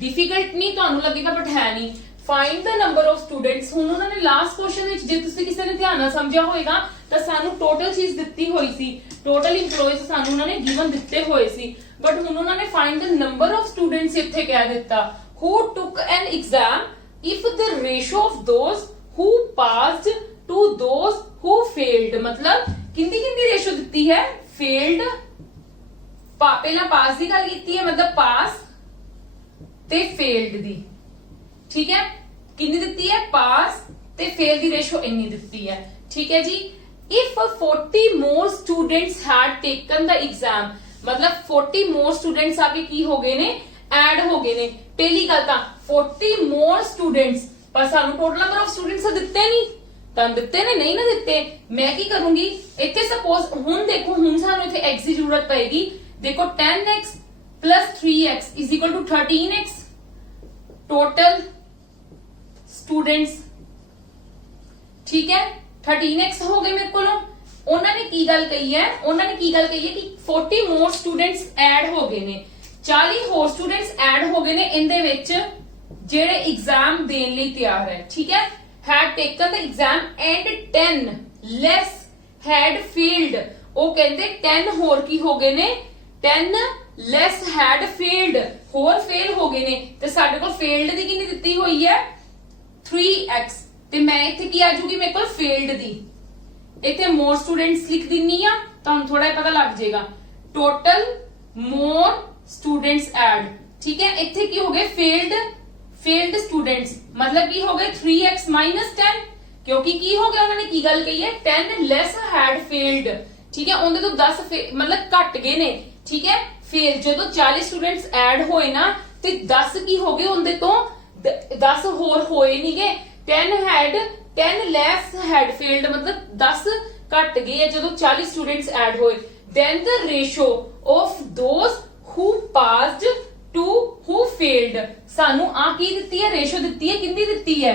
डिफिकल्ट नहीं ਤੁਹਾਨੂੰ लगेगा बट है नहीं। Find the number of students. ਹੁਣ ਉਹਨਾਂ ਨੇ ਲਾਸਟ ਕੁਐਸਚਨ ਵਿੱਚ ਜੇ ਤੁਸੀਂ ਕਿਸੇ ਨੇ ਧਿਆਨ ਨਾਲ ਸਮਝਿਆ ਹੋਵੇਗਾ ਤਾਂ ਸਾਨੂੰ ਟੋਟਲ ਚੀਜ਼ ਦਿੱਤੀ ਹੋਈ ਸੀ, ਟੋਟਲ EMPLOYEES ਸਾਨੂੰ ਉਹਨਾਂ ਨੇ ਗਿਵਨ ਦਿੱਤੇ ਹੋਏ ਸੀ, ਬਟ ਹੁਣ ਉਹਨਾਂ ਨੇ find the number of students ਇੱਥੇ ਕਹਿ ਦਿੱਤਾ who took an exam if the ratio of those who passed to those who failed। मतलब किंदी किंदी रेशो ਦਿੱਤੀ ਹੈ, failed ਪਹਿਲਾਂ ਪਾਸ ਦੀ ਗੱਲ ਕੀਤੀ ਹੈ, मतलब ਪਾਸ ਤੇ ਫੇਲਡ ਦੀ। ਠੀਕ ਹੈ, ਕਿੰਨੀ ਦਿੱਤੀ ਹੈ, ਪਾਸ ਤੇ ਫੇਲ ਦੀ ਰੇਸ਼ੋ ਇੰਨੀ ਦਿੱਤੀ ਹੈ। ਠੀਕ ਹੈ ਜੀ। If 40 more students had taken the exam, मतलब 40 more students ਆਕੇ ਕੀ ਹੋ ਗਏ ਨੇ, ਐਡ ਹੋ ਗਏ ਨੇ। ਪਹਿਲੀ ਗੱਲ ਤਾਂ 40 more students, ਪਰ ਸਾਨੂੰ ਟੋਟਲ ਨੰਬਰ ਆਫ ਸਟੂਡੈਂਟਸ ਦਿੱਤੇ ਨਹੀਂ, ਤਾਂ ਦਿੱਤੇ ਨੇ ਨਹੀਂ ਨਾ ਦਿੱਤੇ। ਮੈਂ ਕੀ ਕਰੂੰਗੀ ਇੱਥੇ, ਸਪੋਜ਼ ਹੁਣ ਦੇਖੋ, ਹੁਣ ਸਾਨੂੰ ਇੱਥੇ x ਦੀ ਜ਼ਰੂਰਤ ਪਏਗੀ। ਦੇਖੋ 10x plus 3x is equal to 13x total students। ठीक है, 13x हो गए मेरे को। उन्होंने की गल कही है, उन्होंने की गल कही है कि 40 more students ऐड हो गए ने, 40 होर स्टूडेंट्स ऐड हो गए ने इंदे विच जेड़े एग्जाम देने लई तैयार है। ठीक है, had taken the exam and 10 less had failed। ਉਹ ਕਹਿੰਦੇ 10 ਹੋਰ ਕੀ ਹੋ ਗਏ ਨੇ, 10 less had failed, ਹੋਰ ਫੇਲ ਹੋ ਗਏ ਨੇ। ਤੇ ਸਾਡੇ ਕੋਲ ਫੇਲਡ ਦੀ ਕਿੰਨੀ ਦਿੱਤੀ ਹੋਈ ਹੈ, 3x, ਤੇ ਮੈਂ ਇੱਥੇ ਕੀ ਆ ਜੂਗੀ ਮੇਰੇ ਕੋਲ ਫੇਲਡ ਦੀ। ਇੱਥੇ ਮੋਰ ਸਟੂਡੈਂਟਸ ਲਿਖ ਦਿੰਨੀ ਆ, ਤੁਹਾਨੂੰ ਥੋੜਾ ਜਿਹਾ ਪਤਾ ਲੱਗ ਜਾਏਗਾ। ਟੋਟਲ ਮੋਰ ਸਟੂਡੈਂਟਸ ਐਡ। ਠੀਕ ਹੈ, ਇੱਥੇ ਕੀ ਹੋ ਗਏ, ਫੇਲਡ ਸਟੂਡੈਂਟਸ, मतलब ਕੀ ਹੋ ਗਏ 3x minus 10, ਕਿਉਂਕਿ ਕੀ ਹੋ ਗਿਆ, ਉਹਨਾਂ ਨੇ ਕੀ ਗੱਲ ਕਹੀ ਹੈ, 10 less had failed। ਠੀਕ ਹੈ, ਉਹਦੇ ਤੋਂ 10 मतलब ਘਟ ਗਏ ਨੇ। ਠੀਕ ਹੈ, ਫਿਰ ਜਦੋਂ 40 ਸਟੂਡੈਂਟਸ ਐਡ ਹੋਏ ਨਾ ਤੇ 10 ਕੀ ਹੋ ਗਏ, ਉਹਦੇ ਤੋਂ 10 ਹੋਰ ਹੋਏ ਨਹੀਂ ਗਏ। 10 less had failed, मतलब 10 ਘਟ ਗਏ ਜਦੋਂ 40 ਸਟੂਡੈਂਟਸ ਐਡ ਹੋਏ। then the ratio of those who passed to who failed, ਸਾਨੂੰ ਆ ਕੀ ਦਿੱਤੀ ਹੈ, ਰੇਸ਼ੋ ਦਿੱਤੀ ਹੈ, ਕਿੰਦੀ ਦਿੱਤੀ ਹੈ,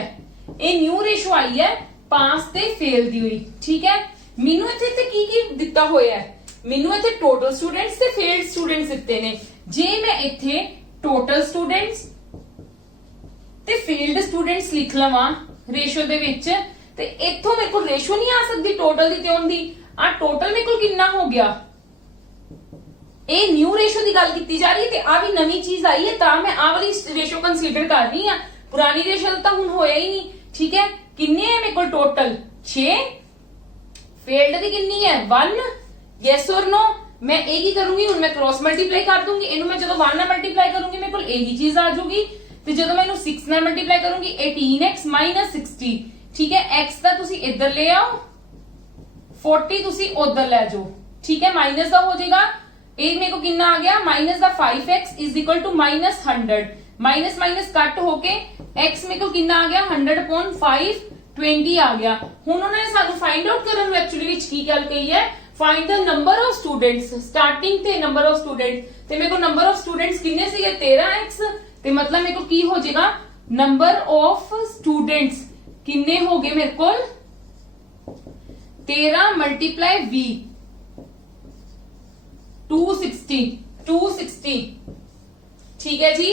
ਇਹ ਨਿਊ ਰੇਸ਼ੋ ਆਈ ਹੈ ਪਾਸ ਤੇ ਫੇਲ ਦੀ ਹੋਈ। ਠੀਕ ਹੈ, ਮੈਨੂੰ ਇੱਥੇ ਕੀ ਕੀ ਦਿੱਤਾ ਹੋਇਆ ਹੈ, ਮੈਨੂੰ ਇੱਥੇ ਟੋਟਲ ਸਟੂਡੈਂਟਸ ਤੇ ਫੇਲਡ ਸਟੂਡੈਂਟਸ ਦਿੱਤੇ ਨੇ। ਜੇ ਮੈਂ ਇੱਥੇ ਟੋਟਲ ਸਟੂਡੈਂਟਸ ਤੇ ਫੇਲਡ ਸਟੂਡੈਂਟਸ ਲਿਖ ਲਵਾਂ ਰੇਸ਼ੋ ਦੇ ਵਿੱਚ, ਤੇ ਇੱਥੋਂ ਮੇਰੇ ਕੋਲ ਰੇਸ਼ੋ ਨਹੀਂ ਆ ਸਕਦੀ ਟੋਟਲ ਦੀ ਤੇ ਉਹਦੀ। ਆ ਟੋਟਲ ਮੇਰੇ ਕੋਲ ਕਿੰਨਾ ਹੋ ਗਿਆ, ਇਹ ਨਿਊ ਰੇਸ਼ੋ ਦੀ ਗੱਲ ਕੀਤੀ ਜਾ ਰਹੀ ਹੈ, ਤੇ ਆ ਵੀ ਨਵੀਂ ਚੀਜ਼ ਆਈ ਹੈ, ਤਾਂ ਮੈਂ ਆ ਵਾਲੀ ਰੇਸ਼ੋ ਕੰਸੀਡਰ ਕਰ ਰਹੀ ਹਾਂ। ਪੁਰਾਣੀ ਰੇਸ਼ੋ ਤਾਂ ਹੁਣ ਹੋਇਆ ਹੀ ਨਹੀਂ। ਠੀਕ ਹੈ, ਕਿੰਨੇ ਹੈ ਮੇਰੇ ਕੋਲ ਟੋਟਲ 6, ਫੇਲਡ ਦੀ ਕਿੰਨੀ ਹੈ 1। यस और नो, मैं ए की करूंगी, ਹੁਣ ਮੈਂ ਕ੍ਰੋਸ ਮਲਟੀਪਲਾਈ ਕਰ ਦੂੰਗੀ। ਇਹਨੂੰ ਮੈਂ ਜਦੋਂ 1 ਨਾਲ ਮਲਟੀਪਲਾਈ ਕਰੂੰਗੀ ਮੇਰੇ ਕੋਲ ਇਹੀ ਚੀਜ਼ ਆ ਜਾਊਗੀ, ਤੇ ਜਦੋਂ ਮੈਂ ਇਹਨੂੰ 6 ਨਾਲ ਮਲਟੀਪਲਾਈ ਕਰੂੰਗੀ 18x - 60। ਠੀਕ ਹੈ, x ਦਾ ਤੁਸੀਂ ਇੱਧਰ ਲੈ ਆਓ, 40 ਤੁਸੀਂ ਉੱਧਰ ਲੈ ਜਾਓ। ਠੀਕ ਹੈ, ਮਾਈਨਸ ਦਾ ਹੋ ਜਾਏਗਾ। ਇਹ ਮੇਰੇ ਕੋ ਕਿੰਨਾ ਆ ਗਿਆ, ਮਾਈਨਸ ਦਾ 5x = -100। ਮਾਈਨਸ ਮਾਈਨਸ ਕੱਟ ਹੋ ਕੇ x ਮੇਰੇ ਕੋ ਕਿੰਨਾ ਆ ਗਿਆ, 100.5 20 ਆ ਗਿਆ। ਹੁਣ ਉਹਨਾਂ ਨੇ ਸਾਨੂੰ ਫਾਈਂਡ ਆਊਟ ਕਰਨ ਨੂੰ ਐਕਚੁਅਲੀ ਵਿੱਚ ਕੀ ਗੱਲ ਕਹੀ ਹੈ, find the number of students. Starting थे नंबर ऑफ स्टूडेंट्स, ते मेरे को नंबर ऑफ स्टूडेंट्स कितने सीगे 13x, ते मतलब मेरे को की हो जाएगा नंबर ऑफ स्टूडेंट्स कितने हो गए मेरे को 13 × v 260। ठीक है जी,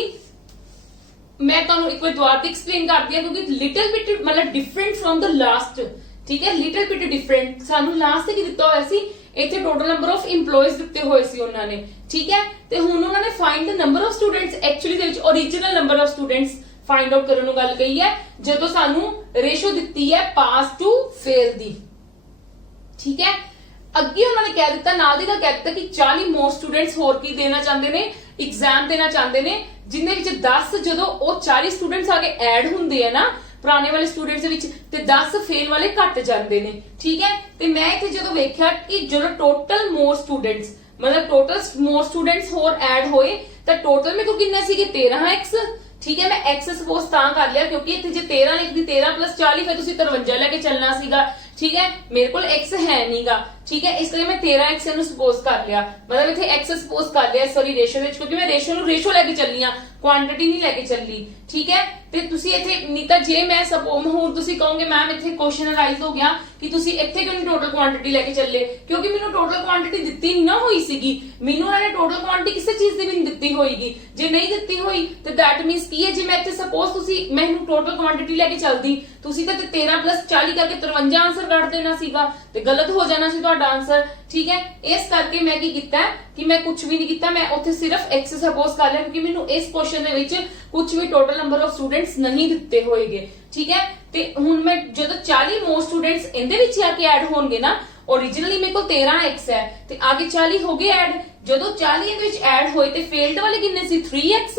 मैं ਤੁਹਾਨੂੰ ਇੱਕ ਵਾਰ ਦੁਬਾਰਾ ਐਕਸਪਲੇਨ ਕਰਦੀ ਹਾਂ ਕਿਉਂਕਿ ਲਿਟਲ ਬਿਟ मतलब डिफरेंट फ्रॉम द लास्ट। ठीक है, लिटिल बिट डिफरेंट। ਸਾਨੂੰ ਲਾਸਟ ਤੇ ਕੀ ਦਿੱਤਾ ਹੋਇਆ ਸੀ, ਇੱਥੇ ਟੋਟਲ ਨੰਬਰ ਆਫ EMPLOYEES ਦਿੱਤੇ ਹੋਏ ਸੀ ਉਹਨਾਂ ਨੇ। ਠੀਕ ਹੈ, ਤੇ ਹੁਣ ਉਹਨਾਂ ਨੇ find the number of students, actually ਦੇ ਵਿੱਚ original number of students find out ਕਰਨ ਨੂੰ ਗੱਲ ਕਹੀ ਹੈ, ਜਦੋਂ ਸਾਨੂੰ ਰੇਸ਼ੋ ਦਿੱਤੀ ਹੈ ਪਾਸ ਟੂ ਫੇਲ ਦੀ। ਠੀਕ ਹੈ, ਅੱਗੇ ਉਹਨਾਂ ਨੇ ਕਹਿ ਦਿੱਤਾ, ਨਾਲ ਦੀ ਨਾਲ ਕਹਿ ਦਿੱਤਾ ਕਿ 40 ਮੋਰ ਸਟੂਡੈਂਟਸ ਹੋਰ ਕੀ ਦੇਣਾ ਚਾਹੁੰਦੇ ਨੇ, ਐਗਜ਼ਾਮ ਦੇਣਾ ਚਾਹੁੰਦੇ ਨੇ, ਜਿੰਦੇ ਵਿੱਚ 10 ਜਦੋਂ ਉਹ 40 ਸਟੂਡੈਂਟਸ ਆ ਕੇ ਐਡ ਹੁੰਦੇ ਆ ਨਾ ਪੁਰਾਣੇ ਵਾਲੇ ਸਟੂਡੈਂਟਸ ਦੇ ਵਿੱਚ, ਤੇ 10 ਫੇਲ ਵਾਲੇ ਘਟ ਜਾਂਦੇ ਨੇ। ਠੀਕ ਹੈ, ਤੇ ਮੈਂ ਇੱਥੇ ਜਦੋਂ ਵੇਖਿਆ ਕਿ ਜਦੋਂ ਟੋਟਲ ਮੋਰ ਸਟੂਡੈਂਟਸ मतलब टोटल मोर स्टूडेंट्स होर ऐड होए तो टोटल में तो किन्ने सीगे 13x। ठीक है, मैं x सपोज तां कर लिया क्योंकि इत्थे जे 13 लिखदी 13 + 40 फिर तुसी 53 लेके चलना सीगा। ठीक है, मेरे को x है नहींगा। ठीक है, इसलिए मैं 13x ਨੂੰ सपोज कर लिया, मतलब इत्थे x सपोज कर लिया सॉरी रेशो विच, क्योंकि मैं रेशो ਨੂੰ रेशो लेके चलनी आ, क्वांटिटी नहीं लेके चलनी। ठीक है, ਤੇ ਤੁਸੀਂ ਇੱਥੇ ਨਹੀਂ ਤਾਂ ਜੇ ਮੈਂ ਸਪੋਜ਼ ਹੁਣ ਤੁਸੀਂ ਕਹੋਗੇ ਮੈਮ ਇੱਥੇ ਕੁਐਸਚਨ ਅਰਾਈਜ਼ ਹੋ ਗਿਆ ਕਿ ਤੁਸੀਂ ਇੱਥੇ ਕਿਉਂ ਟੋਟਲ ਕੁਆਂਟੀਟੀ ਲੈ ਕੇ ਚੱਲੇ, ਕਿਉਂਕਿ ਮੈਨੂੰ ਟੋਟਲ ਕੁਆਂਟੀਟੀ ਦਿੱਤੀ ਨਹੀਂ ਨਾ ਹੋਈ ਸੀਗੀ, ਮੈਨੂੰ ਉਹਨਾਂ ਨੇ ਟੋਟਲ ਕੁਆਂਟੀਟੀ ਕਿਸੇ ਚੀਜ਼ ਦੀ ਵੀ ਨਹੀਂ ਦਿੱਤੀ ਹੋਏਗੀ। ਜੇ ਨਹੀਂ ਦਿੱਤੀ ਹੋਈ ਤੇ ਦੈਟ ਮੀਨਸ ਕੀ ਹੈ, ਜੇ ਮੈਂ ਇੱਥੇ ਸਪੋਜ਼ ਤੁਸੀਂ ਮੈਨੂੰ ਟੋਟਲ ਕੁਆਂਟੀਟੀ ਲੈ ਕੇ ਚੱਲਦੀ, ਤੁਸੀਂ ਤਾਂ 13 + 40 ਕਰਕੇ 53 ਆਨਸਰ ਕੱਢ ਦੇਣਾ ਸੀਗਾ ਤੇ ਗਲਤ ਹੋ ਜਾਣਾ ਸੀ ਤੁਹਾਡਾ ਆਨਸਰ। ਠੀਕ ਹੈ, ਇਸ ਕਰਕੇ ਮੈਂ ਕੀ ਕੀਤਾ ਕਿ ਮੈਂ ਕੁਝ ਵੀ ਨਹੀਂ ਕੀਤਾ, ਮੈਂ ਉੱਥੇ ਸਿਰਫ x ਸਪੋਜ਼ ਕਰ ਲਿਆ ਕਿਉਂਕਿ ਮੈਨੂੰ ਇਸ ਕੁਐਸਚਨ ਦੇ ਵਿੱਚ ਕੁਝ ਵੀ ਟੋਟਲ ਨੰਬਰ ਆਫ ਸਟੂਡੈਂਟਸ नहीं ਦਿੱਤੇ ਹੋਏਗੇ। ਠੀਕ ਹੈ, ਤੇ ਹੁਣ ਮੈਂ ਜਦੋਂ 40 ਮੋਰ ਸਟੂਡੈਂਟਸ ਇਹਦੇ ਵਿੱਚ ਆ ਕੇ ਐਡ ਹੋਣਗੇ ਨਾ, ओरिजिनली मेरे को 13x है ਤੇ आगे 40 हो गए ऐड, ਜਦੋਂ 40 ਇਹਦੇ ਵਿੱਚ ਐਡ ਹੋਏ ਤੇ ਫੇਲਡ ਵਾਲੇ ਕਿੰਨੇ ਸੀ 3x,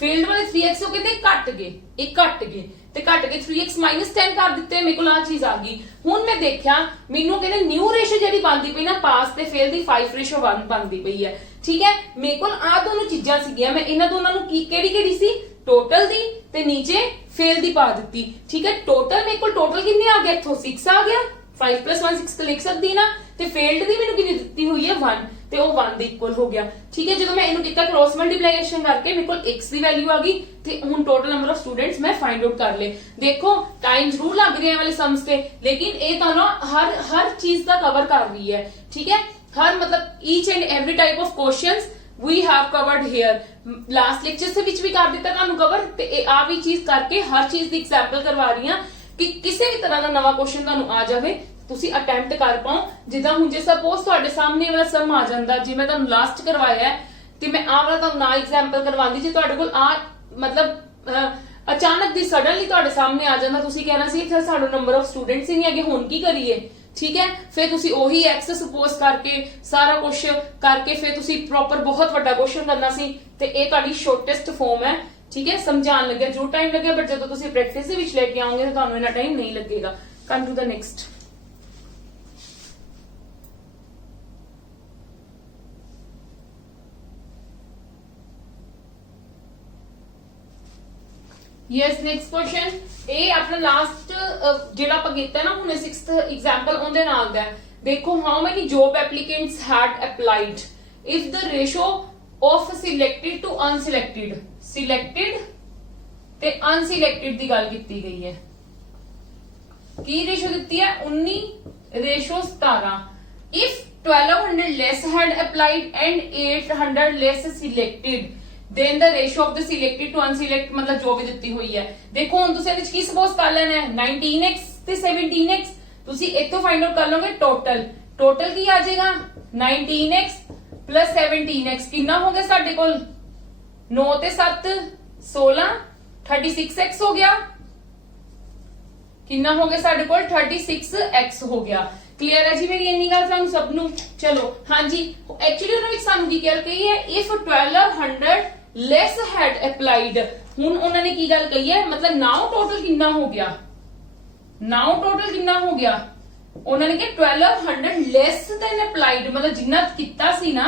ਫੇਲਡ ਵਾਲੇ 3x ਹੋ ਗਏ ਤੇ ਘਟ ਗਏ, ਇਹ ਘਟ ਗਏ ਤੇ ਘਟ ਕੇ 3x - 10 ਕਰ ਦਿੱਤੇ, ਮੇਰੇ ਕੋਲ ਆ ਚੀਜ਼ ਆ ਗਈ। ਹੁਣ ਮੈਂ ਦੇਖਿਆ ਮੈਨੂੰ ਕਹਿੰਦੇ ਨਿਊ ਰੇਸ਼ੋ ਜਿਹੜੀ ਬਣਦੀ ਪਈ ਨਾ ਪਾਸ ਤੇ ਫੇਲ ਦੀ 5:1 ਬਣਦੀ ਪਈ ਹੈ। ਠੀਕ ਹੈ, ਮੇਰੇ ਕੋਲ ਆ ਦੋਨੋਂ ਚੀਜ਼ਾਂ ਸੀਗੀਆਂ, ਮੈਂ ਇਹਨਾਂ ਦੋਨਾਂ ਨੂੰ ਕੀ ਕਿਹੜੀ ਕਿਹੜੀ ਸੀ टोटल दी ते नीचे फेल दी पा दी। ठीक है, टोटल मेरे को टोटल कितने आ गया, इथों 6 आ गया, 5 + 1 6 लिख सकती ना, ते फेल्ड दी मैनू कितनी दित्ती हुई है 1 ते वो 1 दे इक्वल हो गया। ठीक है, जो मैं इनू किया क्रॉस मल्टीप्लिकेशन करके मेरे को x दी वैल्यू आ गई ते हुन टोटल नंबर ऑफ स्टूडेंट्स मैं फाइंड आउट कर ले। देखो टाइम जरूर लग रहे हैं वाले सम्स ते, लेकिन ये तो ना हर चीज का कवर कर रही है। ठीक है, हर मतलब each and every type of questions we have covered here, last lecture से ਵਿੱਚ ਵੀ ਕਰ ਦਿੱਤਾ ਤੁਹਾਨੂੰ ਕਵਰ, ਤੇ ਇਹ ਆ ਵੀ ਚੀਜ਼ ਕਰਕੇ ਹਰ ਚੀਜ਼ ਦੀ ਐਗਜ਼ਾਮਪਲ ਕਰਵਾ ਰਹੀ ਹਾਂ ਕਿ ਕਿਸੇ ਵੀ ਤਰ੍ਹਾਂ ਦਾ ਨਵਾਂ ਕੁਐਸਚਨ ਤੁਹਾਨੂੰ ਆ ਜਾਵੇ ਤੁਸੀਂ ਅਟੈਂਪਟ ਕਰ ਪਾਓ। ਜਿੱਦਾਂ ਹੁਣ ਜੇ ਸਪੋਜ਼ ਤੁਹਾਡੇ ਸਾਹਮਣੇ ਵਾਲਾ ਸਮ ਆ ਜਾਂਦਾ, ਜੇ ਮੈਂ ਤੁਹਾਨੂੰ ਲਾਸਟ ਕਰਵਾਇਆ ਤੇ ਮੈਂ ਆ ਵਾਲਾ ਤੁਹਾਨੂੰ ਨਾ ਐਗਜ਼ਾਮਪਲ ਕਰਵਾਉਂਦੀ, ਜੇ ਤੁਹਾਡੇ ਕੋਲ ਆ ਮਤਲਬ ਅਚਾਨਕ ਦੀ ਸਡਨਲੀ ਤੁਹਾਡੇ ਸਾਹਮਣੇ ਆ ਜਾਂਦਾ, ਤੁਸੀਂ ਕਹਿਣਾ ਸੀ ਇੱਥੇ ਸਾਡਾ ਨੰਬਰ ਆਫ ਸਟੂਡੈਂਟਸ ਹੀ ਨਹੀਂ ਹੈਗੇ, ਹੁਣ ਕੀ ਕਰੀਏ। ठीक है, फिर तुसी ओही x सपोज करके सारा कुछ करके फिर तुसी प्रॉपर बहुत बड़ा क्वेश्चन करना सी ते ये तुहाडी शॉर्टेस्ट फॉर्म है। ठीक है, समझान लगे जो टाइम लगे, बट जब तुसी प्रैक्टिस दे विच लेके आओगे तो तुहानू इतना टाइम नहीं लगेगा। Come to the next. Yes, next question ਇਹ ਆਪਣਾ ਲਾਸਟ ਜਿਹੜਾ ਆਪਾਂ ਕੀਤਾ ਨਾ ਹੁਣੇ 6th ਐਗਜ਼ਾਮਪਲ ਉਹਦੇ ਨਾਲ ਦਾ। ਦੇਖੋ how many job applicants had applied if the ratio of selected to unselected, selected ਤੇ ਅਨਸਿਲੈਕਟਡ ਦੀ ਗੱਲ ਕੀਤੀ ਗਈ ਹੈ। ਕੀ ਰੇਸ਼ੋ ਦਿੱਤੀ ਹੈ 19:17। If 1200 less had applied and 800 less selected then the ratio of the selected to unselect मतलब जो भी ਦਿੱਤੀ ਹੋਈ ਹੈ। ਦੇਖੋ ਹੁਣ ਤੁਸੀਂ ਇਹਦੇ ਵਿੱਚ ਕੀ ਸਪੋਜ਼ ਕਰ ਲੈਣਾ ਹੈ 19x ਤੇ 17x, ਤੁਸੀਂ ਇੱਥੋਂ ਫਾਈਂਡ ਆਊਟ ਕਰ ਲਓਗੇ ਟੋਟਲ। ਟੋਟਲ ਕੀ ਆ ਜਾਏਗਾ 19x + 17x ਕਿੰਨਾ ਹੋ ਗਿਆ ਸਾਡੇ ਕੋਲ 9 ਤੇ 7 16 36x ਹੋ ਗਿਆ, ਕਿੰਨਾ ਹੋ ਗਿਆ ਸਾਡੇ ਕੋਲ 36x ਹੋ ਗਿਆ। क्लियर है जी मेरी इन्नी गल तुहानू सब नू। चलो हाँ जी, एक्चुअली उन्होंने सानू की गल कही है इफ 1200 लेस हैड अप्लाइड, हुन उन्होंने की गल कही है मतलब नाउ टोटल कितना हो गया, नाउ टोटल कितना हो गया उन्होंने कहा 1200 लेस देन अप्लाइड, मतलब जिन्ना किता सी ना,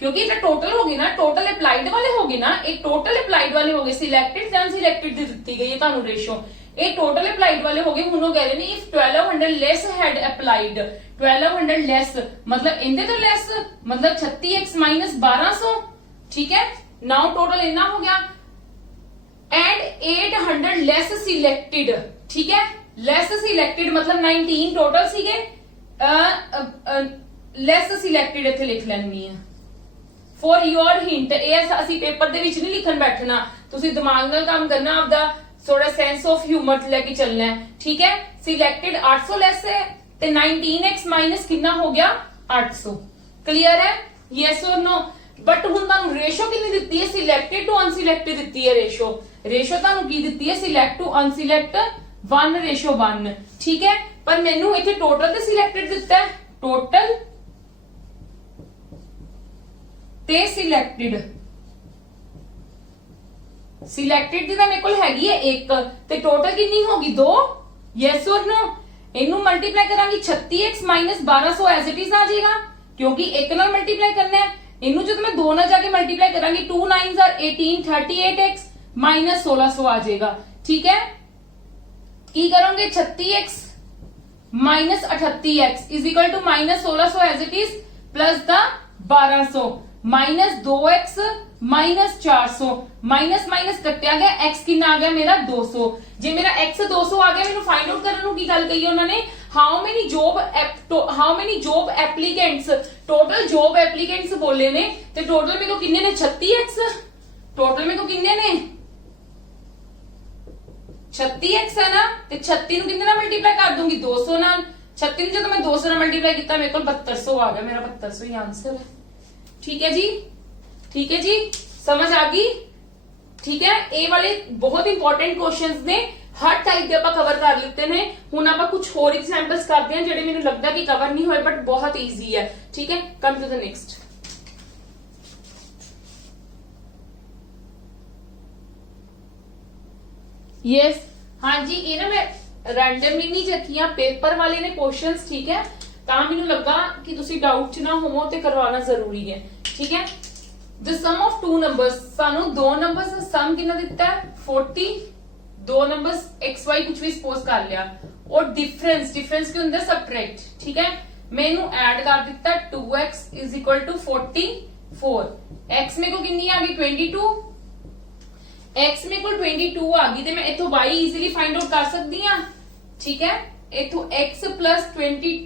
क्योंकि ये टोटल हो गई ना, टोटल अप्लाइड वाले हो गए ना, एक टोटल अप्लाइड वाले हो गए, सिलेक्टेड ते अनसिलेक्टेड दी दित्ती गई है तुहानू रेशो, ये टोटल अप्लाइड वाले हो गए। हुन वो कह रहे हैं if 1200 less had applied, 1200 less मतलब इनदे तो लेस मतलब 36x - 1200। ठीक है, नाउ टोटल इतना हो गया एंड 800 लेस सिलेक्टेड। ठीक है, लेस सिलेक्टेड मतलब 19 टोटल सीगे, लेस सिलेक्टेड इत्थे लिख लेनी है फॉर योर हिंट। ये असि पेपर दे विच नहीं लिखन बैठना, तुसी दिमाग नाल काम करना, आपदा थोड़ा सेंस ऑफ ह्यूमर लेके चलना है। ठीक है, सिलेक्टेड 800 लेस है ते 19x माइनस कितना हो गया 800। क्लियर है, यस और नो। बट हुन तानू रेशो कितनी दित्ती है सिलेक्टेड टू अनसिलेक्टेड दित्ती है रेशो, रेशो तानू की दित्ती है सिलेक्ट टू अनसिलेक्ट 1:1। ठीक है, पर मैनू इत्थे टोटल ते सिलेक्टेड दित्ता है, टोटल ते सिलेक्टेड, सिलेक्टेड दी तां मेरे कोल हैगी है 1 ते टोटल कितनी होगी 2। यस और नो, इनू मल्टीप्लाई करांगी 36x - 1200 एज इट इज आ जाएगा, क्योंकि एक नाल मल्टीप्लाई करना है। इनू जो मैं 2 नाल जाके मल्टीप्लाई करांगी 2 9s are 18 38x माइनस 1600 आ जाएगा। ठीक है, की करोगे 36x minus 38x is equal to minus 1600 as it is plus the 1200 minus 2x minus 400 minus minus कटिया गया x कितना आ गया मेरा 200। जे मेरा x 200 आ गया मैंने फाइंड आउट करने की गल कही उन्होंने how many job applicants total job applicants बोले ने ते टोटल मेरे को किन्ने ने 36x टोटल मेरे को किन्ने ने 36x है ना ते 36 नु किन्ने नाल मल्टीप्लाई कर दूंगी 200 नाल 36 जो मैं 200 नाल मल्टीप्लाई किया मेरे को 7200 आ गया मेरा 7200 ही आंसर है। ठीक है जी, ठीक है जी, समझ आ गई। ठीक है, ए वाले बहुत इंपॉर्टेंट क्वेश्चंस ने हर टाइप के आप कवर कर लेते ने। हुण आप कुछ होर एग्जांपल्स करते हैं जेडे मैंने लगता कि कवर नहीं होए बट बहुत ईजी है। ठीक है, come to the next. Yes हाँ जी, ये ना मैं रैंडमली नहीं रखिया पेपर वाले ने क्वेश्चंस। ठीक है, ਤਾਂ ਮੈਨੂੰ ਲੱਗਾ ਕਿ ਤੁਸੀਂ ਡਾਊਟ ਚ ਨਾ ਹੋਵੋ ਤੇ ਕਰਵਾਉਣਾ ਜ਼ਰੂਰੀ ਹੈ। ਠੀਕ ਹੈ, the sum of two numbers ਸਾਨੂੰ ਦੋ ਨੰਬਰਸ ਦਾ ਸਮ ਕਿੰਨਾ ਦਿੱਤਾ ਹੈ 40 ਦੋ ਨੰਬਰਸ xy ਕੁਝ ਵੀ ਸਪੋਜ਼ ਕਰ ਲਿਆ और डिफरेंस ਕੀ ਹੁੰਦਾ ਸਬਟ੍ਰੈਕਟ। ਠੀਕ ਹੈ, मैं ਇਹਨੂੰ ਐਡ ਕਰ ਦਿੱਤਾ 2x is equal to 44 x ਮੇਰੇ ਕੋ ਕਿੰਨੀ ਆ ਗਈ 22 x ਮੇਰੇ ਕੋਲ 22 ਆ ਗਈ ਤੇ ਮੈਂ ਇਥੋਂ y ਈਜ਼ੀਲੀ ਫਾਈਂਡ ਆਊਟ ਕਰ ਸਕਦੀ ਆ। ਠੀਕ ਹੈ, ਇਥੋਂ x plus 20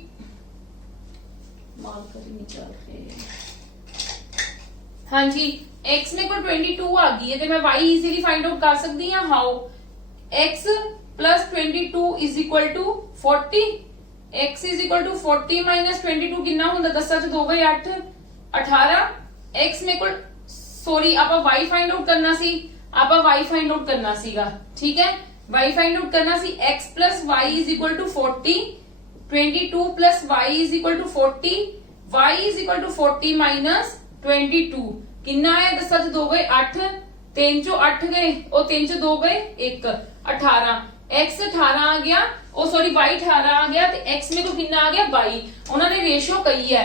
हाँ जी x मेरे को 22 आ गई है तो मैं y इजीली फाइंड आउट कर सकती हूँ। How x plus 22 is equal to 40 x is equal to 40 minus 22 कितना होता 10 च 2 गए 8 18 x मेरे को सॉरी आप y फाइंड आउट करना सी आप y फाइंड आउट करना सीगा। ठीक है, y फाइंड आउट करना सी x plus y is equal to 40 22 plus y is equal to 40 y is equal to 40 minus 22 कितना आया 10 च 2 गए 8 3 चो 8 गए और 3 चो 2 गए 1 18 x 18 आ गया ओ सॉरी y 18 आ गया ते x में को कितना आ गया 22 उन्होंने रेशो कही है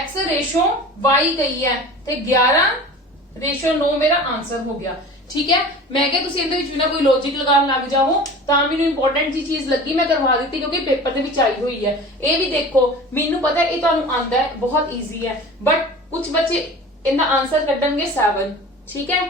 x रेशो y कही है ते 11 रेशो 9 मेरा आंसर हो गया। ठीक है, मैं क्या तुसी ਇਹਦੇ ਵਿੱਚ ਨਾ ਕੋਈ ਲੌਜੀਕ ਲਗਾਉਣ ਲੱਗ ਜਾਵੋ ਤਾਂ ਮੈਨੂੰ ਇੰਪੋਰਟੈਂਟ ਜੀ ਚੀਜ਼ ਲੱਗੀ ਮੈਂ ਕਰਵਾ ਦਿੱਤੀ ਕਿਉਂਕਿ ਪੇਪਰ ਦੇ ਵਿੱਚ ਆਈ ਹੋਈ ਹੈ। ਇਹ ਵੀ ਦੇਖੋ ਮੈਨੂੰ ਪਤਾ ਹੈ ਇਹ ਤੁਹਾਨੂੰ ਆਂਦਾ ਹੈ ਬਹੁਤ ਈਜ਼ੀ ਹੈ ਬਟ ਕੁਝ ਬੱਚੇ ਇਹਦਾ ਆਨਸਰ ਕੱਢਣਗੇ 7। ਠੀਕ ਹੈ,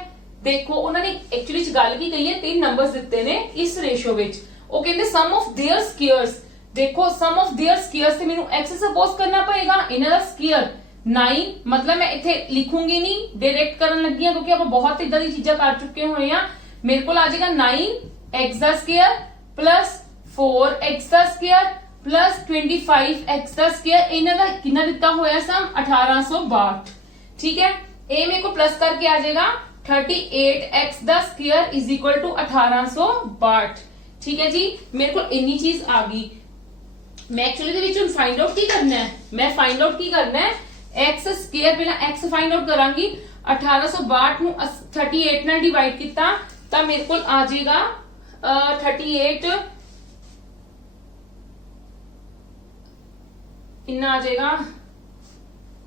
ਦੇਖੋ ਉਹਨਾਂ ਨੇ ਐਕਚੁਅਲੀ ਚ ਗੱਲ ਕੀ ਕਹੀ ਹੈ 3 ਨੰਬਰਸ ਦਿੱਤੇ ਨੇ ਇਸ ਰੇਸ਼ੋ ਵਿੱਚ ਉਹ ਕਹਿੰਦੇ ਸਮ ਆਫ देयर ਸਕੁਅਰਸ। ਦੇਖੋ ਸਮ ਆਫ देयर ਸਕੁਅਰਸ ਤੇ ਮੈਨੂੰ x ਸਪੋਜ਼ ਕਰਨਾ ਪਏਗਾ ਇਹਨਾਂ ਦਾ ਸਕੁਅਰ 9 मतलब मैं इथे लिखूंगी नहीं डायरेक्ट करन लगी हां क्योंकि आप बहुत इदा दी चीजें कर चुके हुए हैं। मेरे को आ जाएगा 9x दा स्क्वायर प्लस 4x दा स्क्वायर प्लस 25x दा स्क्वायर इन्हां दा कितना दिता होया सम 1862। ठीक है, ए मेरे को प्लस करके आ जाएगा 38x दा स्क्वायर इज इक्वल टू 1862। ठीक है जी, मेरे को इन्नी चीज आ गई। मैं actually they which find out की करना है मैं फाइंड आउट की करना है x स्क्वायर पहला x फाइंड आउट करांगी 1862 ਨੂੰ 38 ਨਾਲ ਡਿਵਾਈਡ ਕੀਤਾ ਤਾਂ ਮੇਰੇ ਕੋਲ ਆ ਜਾਏਗਾ 38 ਕਿੰਨਾ ਆ ਜਾਏਗਾ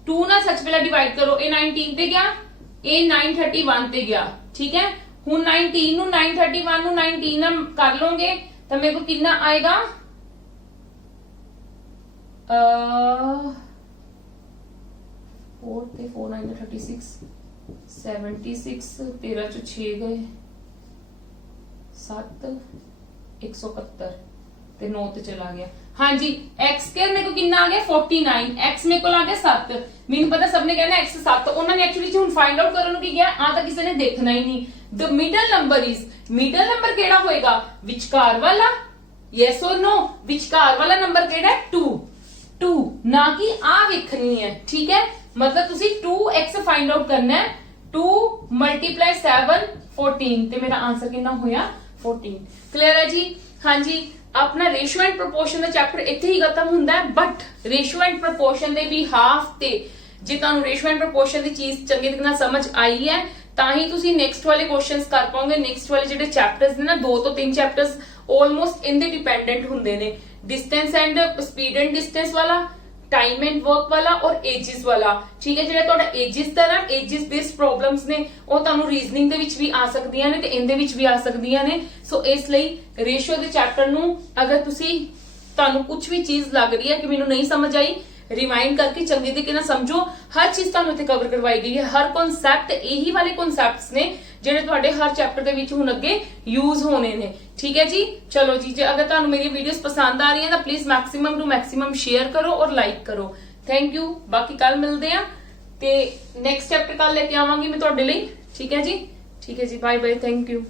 2 ਨਾਲ ਸੱਚ ਪਹਿਲਾਂ ਡਿਵਾਈਡ ਕਰੋ ਇਹ 19 ਤੇ ਗਿਆ ਇਹ 931 ਤੇ ਗਿਆ। ਠੀਕ है, ਹੁਣ 19 ਨੂੰ 931 ਨੂੰ 19 ਨਾਲ ਕਰ ਲੋਗੇ ਤਾਂ ਮੇਰੇ ਕੋਲ ਕਿੰਨਾ ਆਏਗਾ 4 ਤੇ 4 9 36 76 13 ਚੋਂ 6 ਗਏ 7 171 ਤੇ 9 ਤੇ ਚਲਾ ਗਿਆ। हाँ जी, x स्क्वायर मेरे को कितना आ गया 49 x मेरे को आ गया 7 मैंने पता सबने कहना x 7 उन्होंने एक्चुअली जो फाइंड आउट करने की गया आ तो किसी ने देखना ही नहीं। The middle number is middle number केड़ा होएगा विचकार वाला यस और नो विचकार वाला नंबर केड़ा है 2 ना कि आ वेखनी है। ठीक है, मतलब तुसी 2x फाइंड आउट करना है 2 × 7 14 ते मेरा आंसर कितना होया 14। क्लियर है जी। हाँ जी, अपना ratio and proportion the chapter ਇੱਥੇ ਹੀ ਖਤਮ ਹੁੰਦਾ ਹੈ ਬਟ ਰੇਸ਼ੀਓ ਐਂਡ ਪ੍ਰੋਪੋਰਸ਼ਨ ਦੇ ਵੀ ਹਾਫ ਤੇ ਜੇ ਤੁਹਾਨੂੰ ਰੇਸ਼ੀਓ ਐਂਡ ਪ੍ਰੋਪੋਰਸ਼ਨ ਦੀ ਚੀਜ਼ ਚੰਗੀ ਤਰ੍ਹਾਂ ਸਮਝ ਆਈ ਹੈ ਤਾਂ ਹੀ ਤੁਸੀਂ ਨੈਕਸਟ ਵਾਲੇ ਕੁਐਸਚਨਸ ਕਰ ਪਾਓਗੇ। ਨੈਕਸਟ ਵਾਲੇ ਜਿਹੜੇ ਚੈਪਟਰਸ ਨੇ ਨਾ 2 ਤੋਂ 3 ਚੈਪਟਰਸ ਆਲਮੋਸਟ ਇਨ ਦੇ ਡਿਪੈਂਡੈਂਟ ਹੁੰਦੇ ਨੇ। Distance and speed and distance वाला टाइम एंड वर्क वाला और एजिस वाला। ठीक है, ਜਿਹੜਾ ਤੁਹਾਡਾ एजिस ਦਾ ਨਾ एजिस बेस्ड ਪ੍ਰੋਬਲਮਸ ਨੇ ਉਹ ਤੁਹਾਨੂੰ ਰੀਜ਼ਨਿੰਗ ਦੇ ਵਿੱਚ ਵੀ ਆ ਸਕਦੀਆਂ ਨੇ ਤੇ ਇਹਦੇ ਵਿੱਚ ਵੀ ਆ ਸਕਦੀਆਂ ਨੇ। ਸੋ ਇਸ ਲਈ ਰੇਸ਼ੀਓ ਦੇ ਚੈਪਟਰ ਨੂੰ ਅਗਰ ਤੁਹਾਨੂੰ ਕੁਝ ਵੀ ਚੀਜ਼ ਲੱਗ ਰਹੀ ਹੈ ਕਿ ਮੈਨੂੰ ਨਹੀਂ ਸਮਝ ਆਈ, रिमाइंड करके चंगे तरीके ना समझो। हर चीज ਤੁਹਾਨੂੰ ਇੱਥੇ ਕਵਰ ਕਰਵਾਈ ਗਈ ਹੈ। ਹਰ ਕਨਸੈਪਟ ਇਹੀ ਵਾਲੇ ਕਨਸੈਪਟਸ ਨੇ ਜਿਹੜੇ ਤੁਹਾਡੇ ਹਰ ਚੈਪਟਰ ਦੇ ਵਿੱਚ ਹੁਣ ਅੱਗੇ ਯੂਜ਼ ਹੋਣੇ ਨੇ। ਠੀਕ ਹੈ ਜੀ, ਚਲੋ ਜੀ, ਜੇ ਅਗਰ ਤੁਹਾਨੂੰ ਮੇਰੀ ਵੀਡੀਓਜ਼ ਪਸੰਦ ਆ ਰਹੀਆਂ ਤਾਂ please maximum to maximum share ਕਰੋ ਔਰ ਲਾਈਕ ਕਰੋ। Thank you. ਬਾਕੀ ਕੱਲ ਮਿਲਦੇ ਆ ਤੇ ਨੈਕਸਟ ਚੈਪਟਰ ਕੱਲ ਲੈ ਕੇ ਆਵਾਂਗੀ ਮੈਂ ਤੁਹਾਡੇ ਲਈ। ਠੀਕ ਹੈ ਜੀ, ਠੀਕ ਹੈ ਜੀ, ਬਾਏ ਬਾਏ, ਥੈਂਕ ਯੂ।